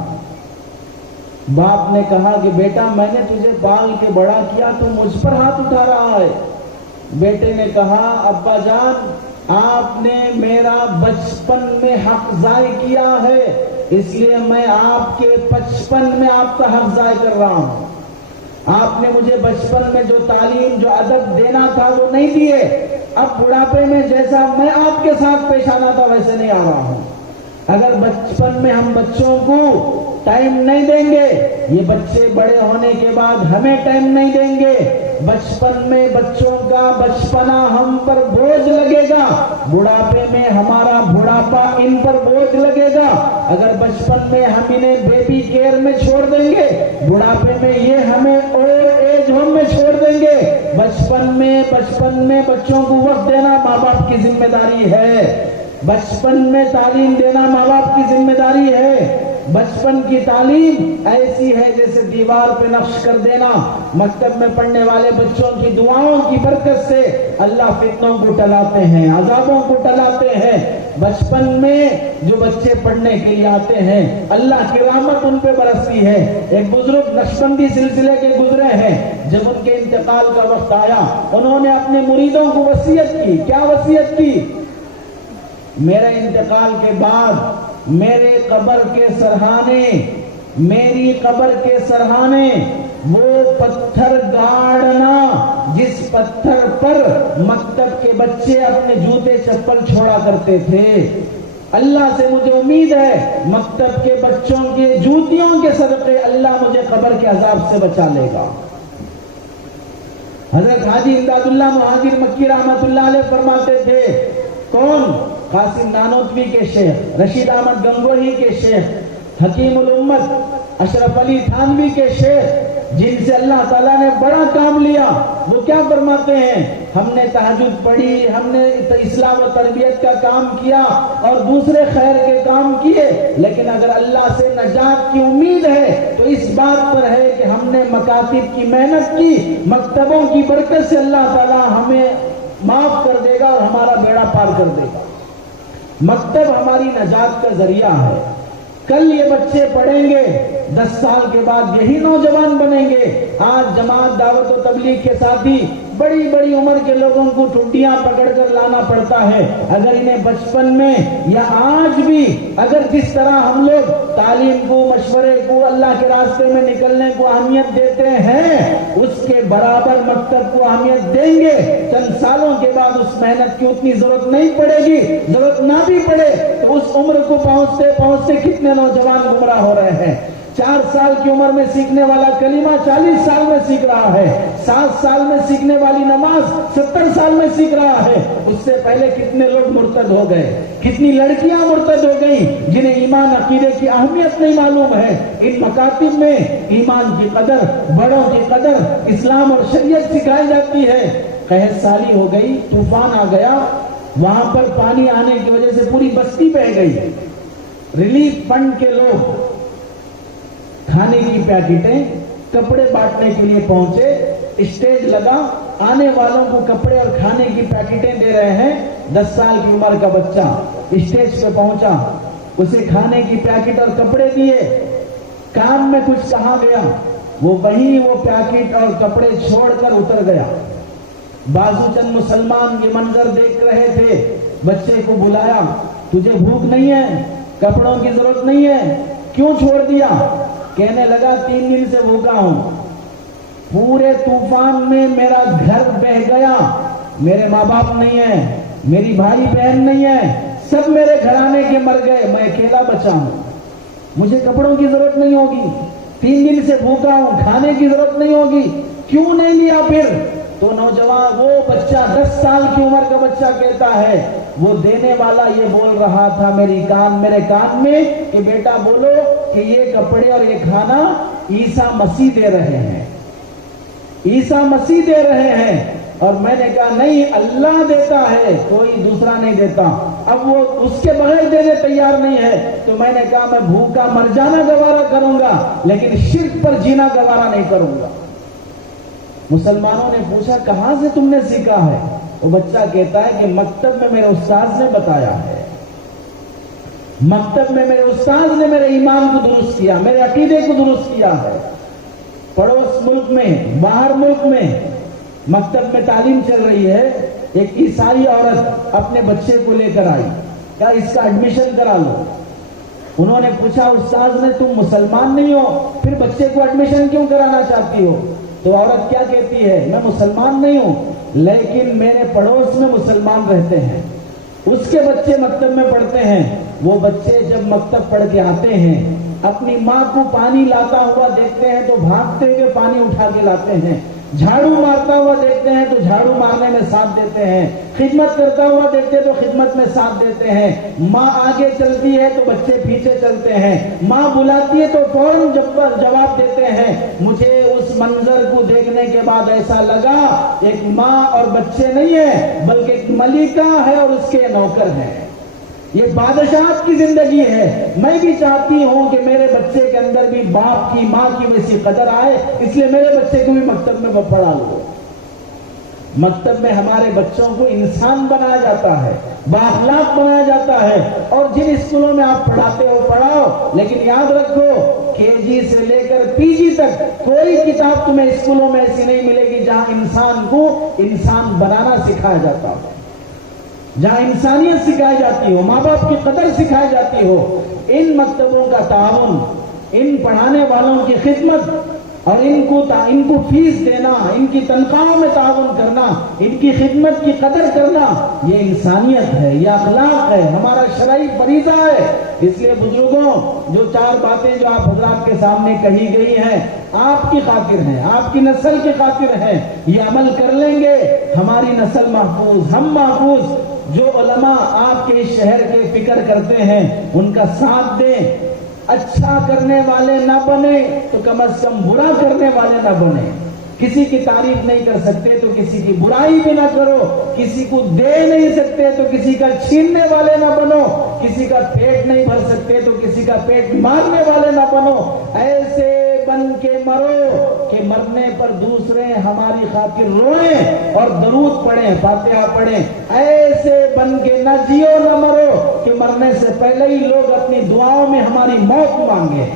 باپ نے کہا کہ بیٹا میں نے تجھے پال کے بڑا کیا، تو مجھ پر ہاتھ اٹھا رہا ہے۔ بیٹے نے کہا ابا جان آپ نے میرا بچپن میں حق ضائع کیا ہے، اس لیے میں آپ کے 55 میں آپ کا حق ضائع کر رہا ہوں۔ آپ نے مجھے بچپن میں جو تعلیم جو ادب دینا تھا وہ نہیں دیے، اب بڑھاپے میں جیسا میں آپ کے ساتھ پیش آنا تھا ویسے نہیں آ رہا ہوں۔ اگر بچپن میں ہم بچوں کو ٹائم نہیں دیں گے، یہ بچے بڑے ہونے کے بعد ہمیں ٹائم نہیں دیں گے۔ بچپن میں بچوں کا بچپنا ہم پر بوجھ لگے گا، بڑھاپے میں ہمارا بڑھاپا ان پر بوجھ لگے گا۔ اگر بچپن میں ہم انہیں بیبی کیئر میں چھوڑ دیں گے، بڑھاپے میں یہ ہمیں اولڈ ایج ہوم میں چھوڑ دیں گے۔ بچپن میں بچوں کو وقت دینا ماں باپ کی ذمہ داری ہے، بچپن میں تعلیم دینا ماں باپ کی ذمہ داری ہے۔ بچپن کی تعلیم ایسی ہے جیسے دیوار پہ نقش کر دینا۔ مکتب میں پڑھنے والے بچوں کی دعاؤں کی برکت سے اللہ فتنوں کو ٹلاتے ہیں، عذابوں کو ٹلاتے ہیں۔ بچپن میں جو بچے پڑھنے کے لیے آتے ہیں اللہ کی رحمت ان پہ برستی ہے۔ ایک بزرگ نقشبندی سلسلے کے گزرے ہیں، جب ان کے انتقال کا وقت آیا انہوں نے اپنے مریدوں کو وصیت کی۔ کیا وصیت کی؟ میرے انتقال کے بعد میری قبر کے سرہانے وہ پتھر گاڑنا جس پتھر پر مکتب کے بچے اپنے جوتے چپل چھوڑا کرتے تھے۔ اللہ سے مجھے امید ہے مکتب کے بچوں کے جوتیوں کے صدقے اللہ مجھے قبر کے عذاب سے بچا لے گا۔ حضرت حاجی امداد اللہ مہاجر مکی رحمت اللہ علیہ فرماتے تھے، کون؟ قاسم نانوتوی کے شیخ، رشید احمد گنگوہی کے شیخ، حکیم الامت اشرف علی تھانوی کے شیخ، جن سے اللہ تعالیٰ نے بڑا کام لیا، وہ کیا فرماتے ہیں؟ ہم نے تہجد پڑھی، ہم نے اسلام و تربیت کا کام کیا اور دوسرے خیر کے کام کیے، لیکن اگر اللہ سے نجات کی امید ہے تو اس بات پر ہے کہ ہم نے مکاتب کی محنت کی، مکتبوں کی برکت سے اللہ تعالیٰ ہمیں معاف کر دے گا اور ہمارا بیڑا پار کر دے گا۔ مکتب ہماری نجات کا ذریعہ ہے۔ کل یہ بچے پڑھیں گے، 10 سال کے بعد یہی نوجوان بنیں گے۔ آج جماعت دعوت و تبلیغ کے ساتھی بڑی بڑی عمر کے لوگوں کو ٹھڈیاں پکڑ کر لانا پڑتا ہے۔ اگر انہیں بچپن میں یا آج بھی اگر جس طرح ہم لوگ تعلیم کو، مشورے کو، اللہ کے راستے میں نکلنے کو اہمیت دیتے ہیں، اس کے برابر مکتب کو اہمیت دیں گے، چند سالوں کے بعد اس محنت کی اتنی ضرورت نہیں پڑے گی۔ ضرورت نہ بھی پڑے تو اس عمر کو پہنچتے پہنچتے کتنے نوجوان گمراہ ہو رہے ہیں۔ 4 سال کی عمر میں سیکھنے والا کلمہ 40 سال میں سیکھ رہا ہے، 7 سال میں سیکھنے والی نماز 70 سال میں سیکھ رہا ہے۔ اس سے پہلے کتنے لوگ مرتد ہو گئے، کتنی لڑکیاں مرتد ہو گئیں جنہیں ایمان عقیدے کی اہمیت نہیں معلوم ہے۔ ان مکاتب میں ایمان کی قدر، بڑوں کی قدر، اسلام اور شریعت سکھائی جاتی ہے۔ قحط سالی ہو گئی، طوفان آ گیا، وہاں پر پانی آنے کی وجہ سے پوری بستی بہہ گئی۔ ریلیف فنڈ کے لوگ کھانے کی پیکٹیں، کپڑے بانٹنے کے لیے پہنچے، اسٹیج لگا، آنے والوں کو کپڑے اور کھانے کی پیکٹیں دے رہے ہیں۔ 10 سال کی عمر کا بچہ اسٹیج پہ پہنچا، اسے کھانے کی پیکٹ اور کپڑے دیے، کام میں کچھ کہا گیا، وہ پیکٹ اور کپڑے چھوڑ کر اتر گیا۔ بازو چند مسلمان یہ منظر دیکھ رہے تھے، بچے کو بلایا، تجھے بھوک نہیں ہے، کپڑوں کی ضرورت نہیں ہے، کیوں چھوڑ دیا؟ کہنے لگا 3 دن سے بھوکا ہوں، پورے طوفان میں میرا گھر بہہ گیا، میرے ماں باپ نہیں ہیں، میری بھائی بہن نہیں ہے، سب میرے گھرانے کے مر گئے، میں اکیلا بچا ہوں، مجھے کپڑوں کی ضرورت نہیں ہوگی، 3 دن سے بھوکا ہوں، کھانے کی ضرورت نہیں ہوگی، کیوں نہیں لیا پھر؟ تو نوجوان وہ بچہ 10 سال کی عمر کا بچہ کہتا ہے، وہ دینے والا یہ بول رہا تھا میرے کان میں کہ بیٹا بولو کہ یہ کپڑے اور یہ کھانا عیسیٰ مسیح دے رہے ہیں، عیسیٰ مسیح دے رہے ہیں۔ اور میں نے کہا نہیں، اللہ دیتا ہے، کوئی دوسرا نہیں دیتا۔ اب وہ اس کے بغیر دینے تیار نہیں ہے، تو میں نے کہا میں بھوکا مر جانا گوارا کروں گا لیکن شرک پر جینا گوارا نہیں کروں گا۔ مسلمانوں نے پوچھا کہاں سے تم نے سیکھا ہے؟ وہ بچہ کہتا ہے کہ مکتب میں میرے استاد نے بتایا ہے۔ مکتب میں میرے استاد نے میرے ایمان کو درست کیا، میرے عقیدے کو درست کیا ہے۔ پڑوس ملک میں، باہر ملک میں مکتب میں تعلیم چل رہی ہے، ایک عیسائی عورت اپنے بچے کو لے کر آئی، کہا اس کا ایڈمیشن کرا لو۔ انہوں نے پوچھا استاد نے تم مسلمان نہیں ہو پھر بچے کو ایڈمیشن کیوں کرانا چاہتی ہو؟ تو عورت کیا کہتی ہے، میں مسلمان نہیں ہوں لیکن میرے پڑوس میں مسلمان رہتے ہیں، اس کے بچے مکتب میں پڑھتے ہیں، وہ بچے جب مکتب پڑھ کے آتے ہیں اپنی ماں کو پانی لاتا ہوا دیکھتے ہیں تو بھاگتے ہوئے پانی اٹھا کے لاتے ہیں، جھاڑو مارتا ہوا دیکھتے ہیں تو جھاڑو مارنے میں ساتھ دیتے ہیں، خدمت کرتا ہوا دیکھتے ہیں تو خدمت میں ساتھ دیتے ہیں، ماں آگے چلتی ہے تو بچے پیچھے چلتے ہیں، ماں بلاتی ہے تو فوراً جواب دیتے ہیں۔ مجھے اس منظر کو دیکھنے کے بعد ایسا لگا ایک ماں اور بچے نہیں ہے بلکہ ایک ملکہ ہے اور اس کے نوکر ہے، یہ بادشاہت کی زندگی ہے۔ میں بھی چاہتی ہوں کہ میرے بچے کے اندر بھی باپ کی ماں کی ویسی قدر آئے، اس لیے میرے بچے کو بھی مکتب میں پڑھا لو۔ مکتب میں ہمارے بچوں کو انسان بنایا جاتا ہے، بااخلاق بنایا جاتا ہے، اور جن اسکولوں میں آپ پڑھاتے ہو پڑھاؤ، لیکن یاد رکھو KG سے لے کر PG تک کوئی کتاب تمہیں اسکولوں میں ایسی نہیں ملے گی جہاں انسان کو انسان بنانا سکھایا جاتا ہو، جہاں انسانیت سکھائی جاتی ہو، ماں باپ کی قدر سکھائی جاتی ہو۔ ان مکتبوں کا تعاون، ان پڑھانے والوں کی خدمت اور ان کو فیس دینا، ان کی تنخواہوں میں تعاون کرنا، ان کی خدمت کی قدر کرنا، یہ انسانیت ہے، یہ اخلاق ہے، ہمارا شرعی فریضہ ہے۔ اس لیے بزرگوں، جو 4 باتیں جو آپ حضرات کے سامنے کہی گئی ہیں آپ کی خاطر ہیں، آپ کی نسل کی خاطر ہیں، یہ عمل کر لیں گے ہماری نسل محفوظ، ہم محفوظ۔ جو علماء آپ کے شہر کے فکر کرتے ہیں ان کا ساتھ دیں، اچھا کرنے والے نہ بنے تو کم از کم برا کرنے والے نہ بنے۔ کسی کی تعریف نہیں کر سکتے تو کسی کی برائی بھی نہ کرو، کسی کو دے نہیں سکتے تو کسی کا چھیننے والے نہ بنو، کسی کا پیٹ نہیں بھر سکتے تو کسی کا پیٹ مارنے والے نہ بنو۔ ایسے بن کے مرو کہ مرنے پر دوسرے ہماری خاطر روئیں اور درود پڑھیں، فاتحہ پڑھیں۔ ایسے بن کے نہ جیو نہ مرو کہ مرنے سے پہلے ہی لوگ اپنی دعاؤں میں ہماری موت مانگے۔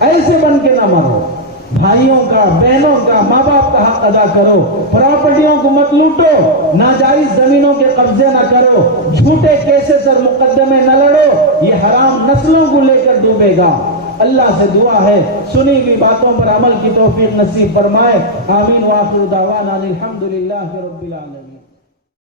ایسے بن کے نہ مرو۔ بھائیوں کا، بہنوں کا، ماں باپ کا حق ادا کرو، پراپرٹیوں کو مت لوٹو، ناجائز زمینوں کے قبضے نہ کرو، جھوٹے کیسز اور مقدمے نہ لڑو، یہ حرام نسلوں کو لے کر ڈوبے گا۔ اللہ سے دعا ہے سنی ہوئی باتوں پر عمل کی توفیق نصیب فرمائے۔ آمین۔ وآخر دعوانا الحمدللہ رب العالمین۔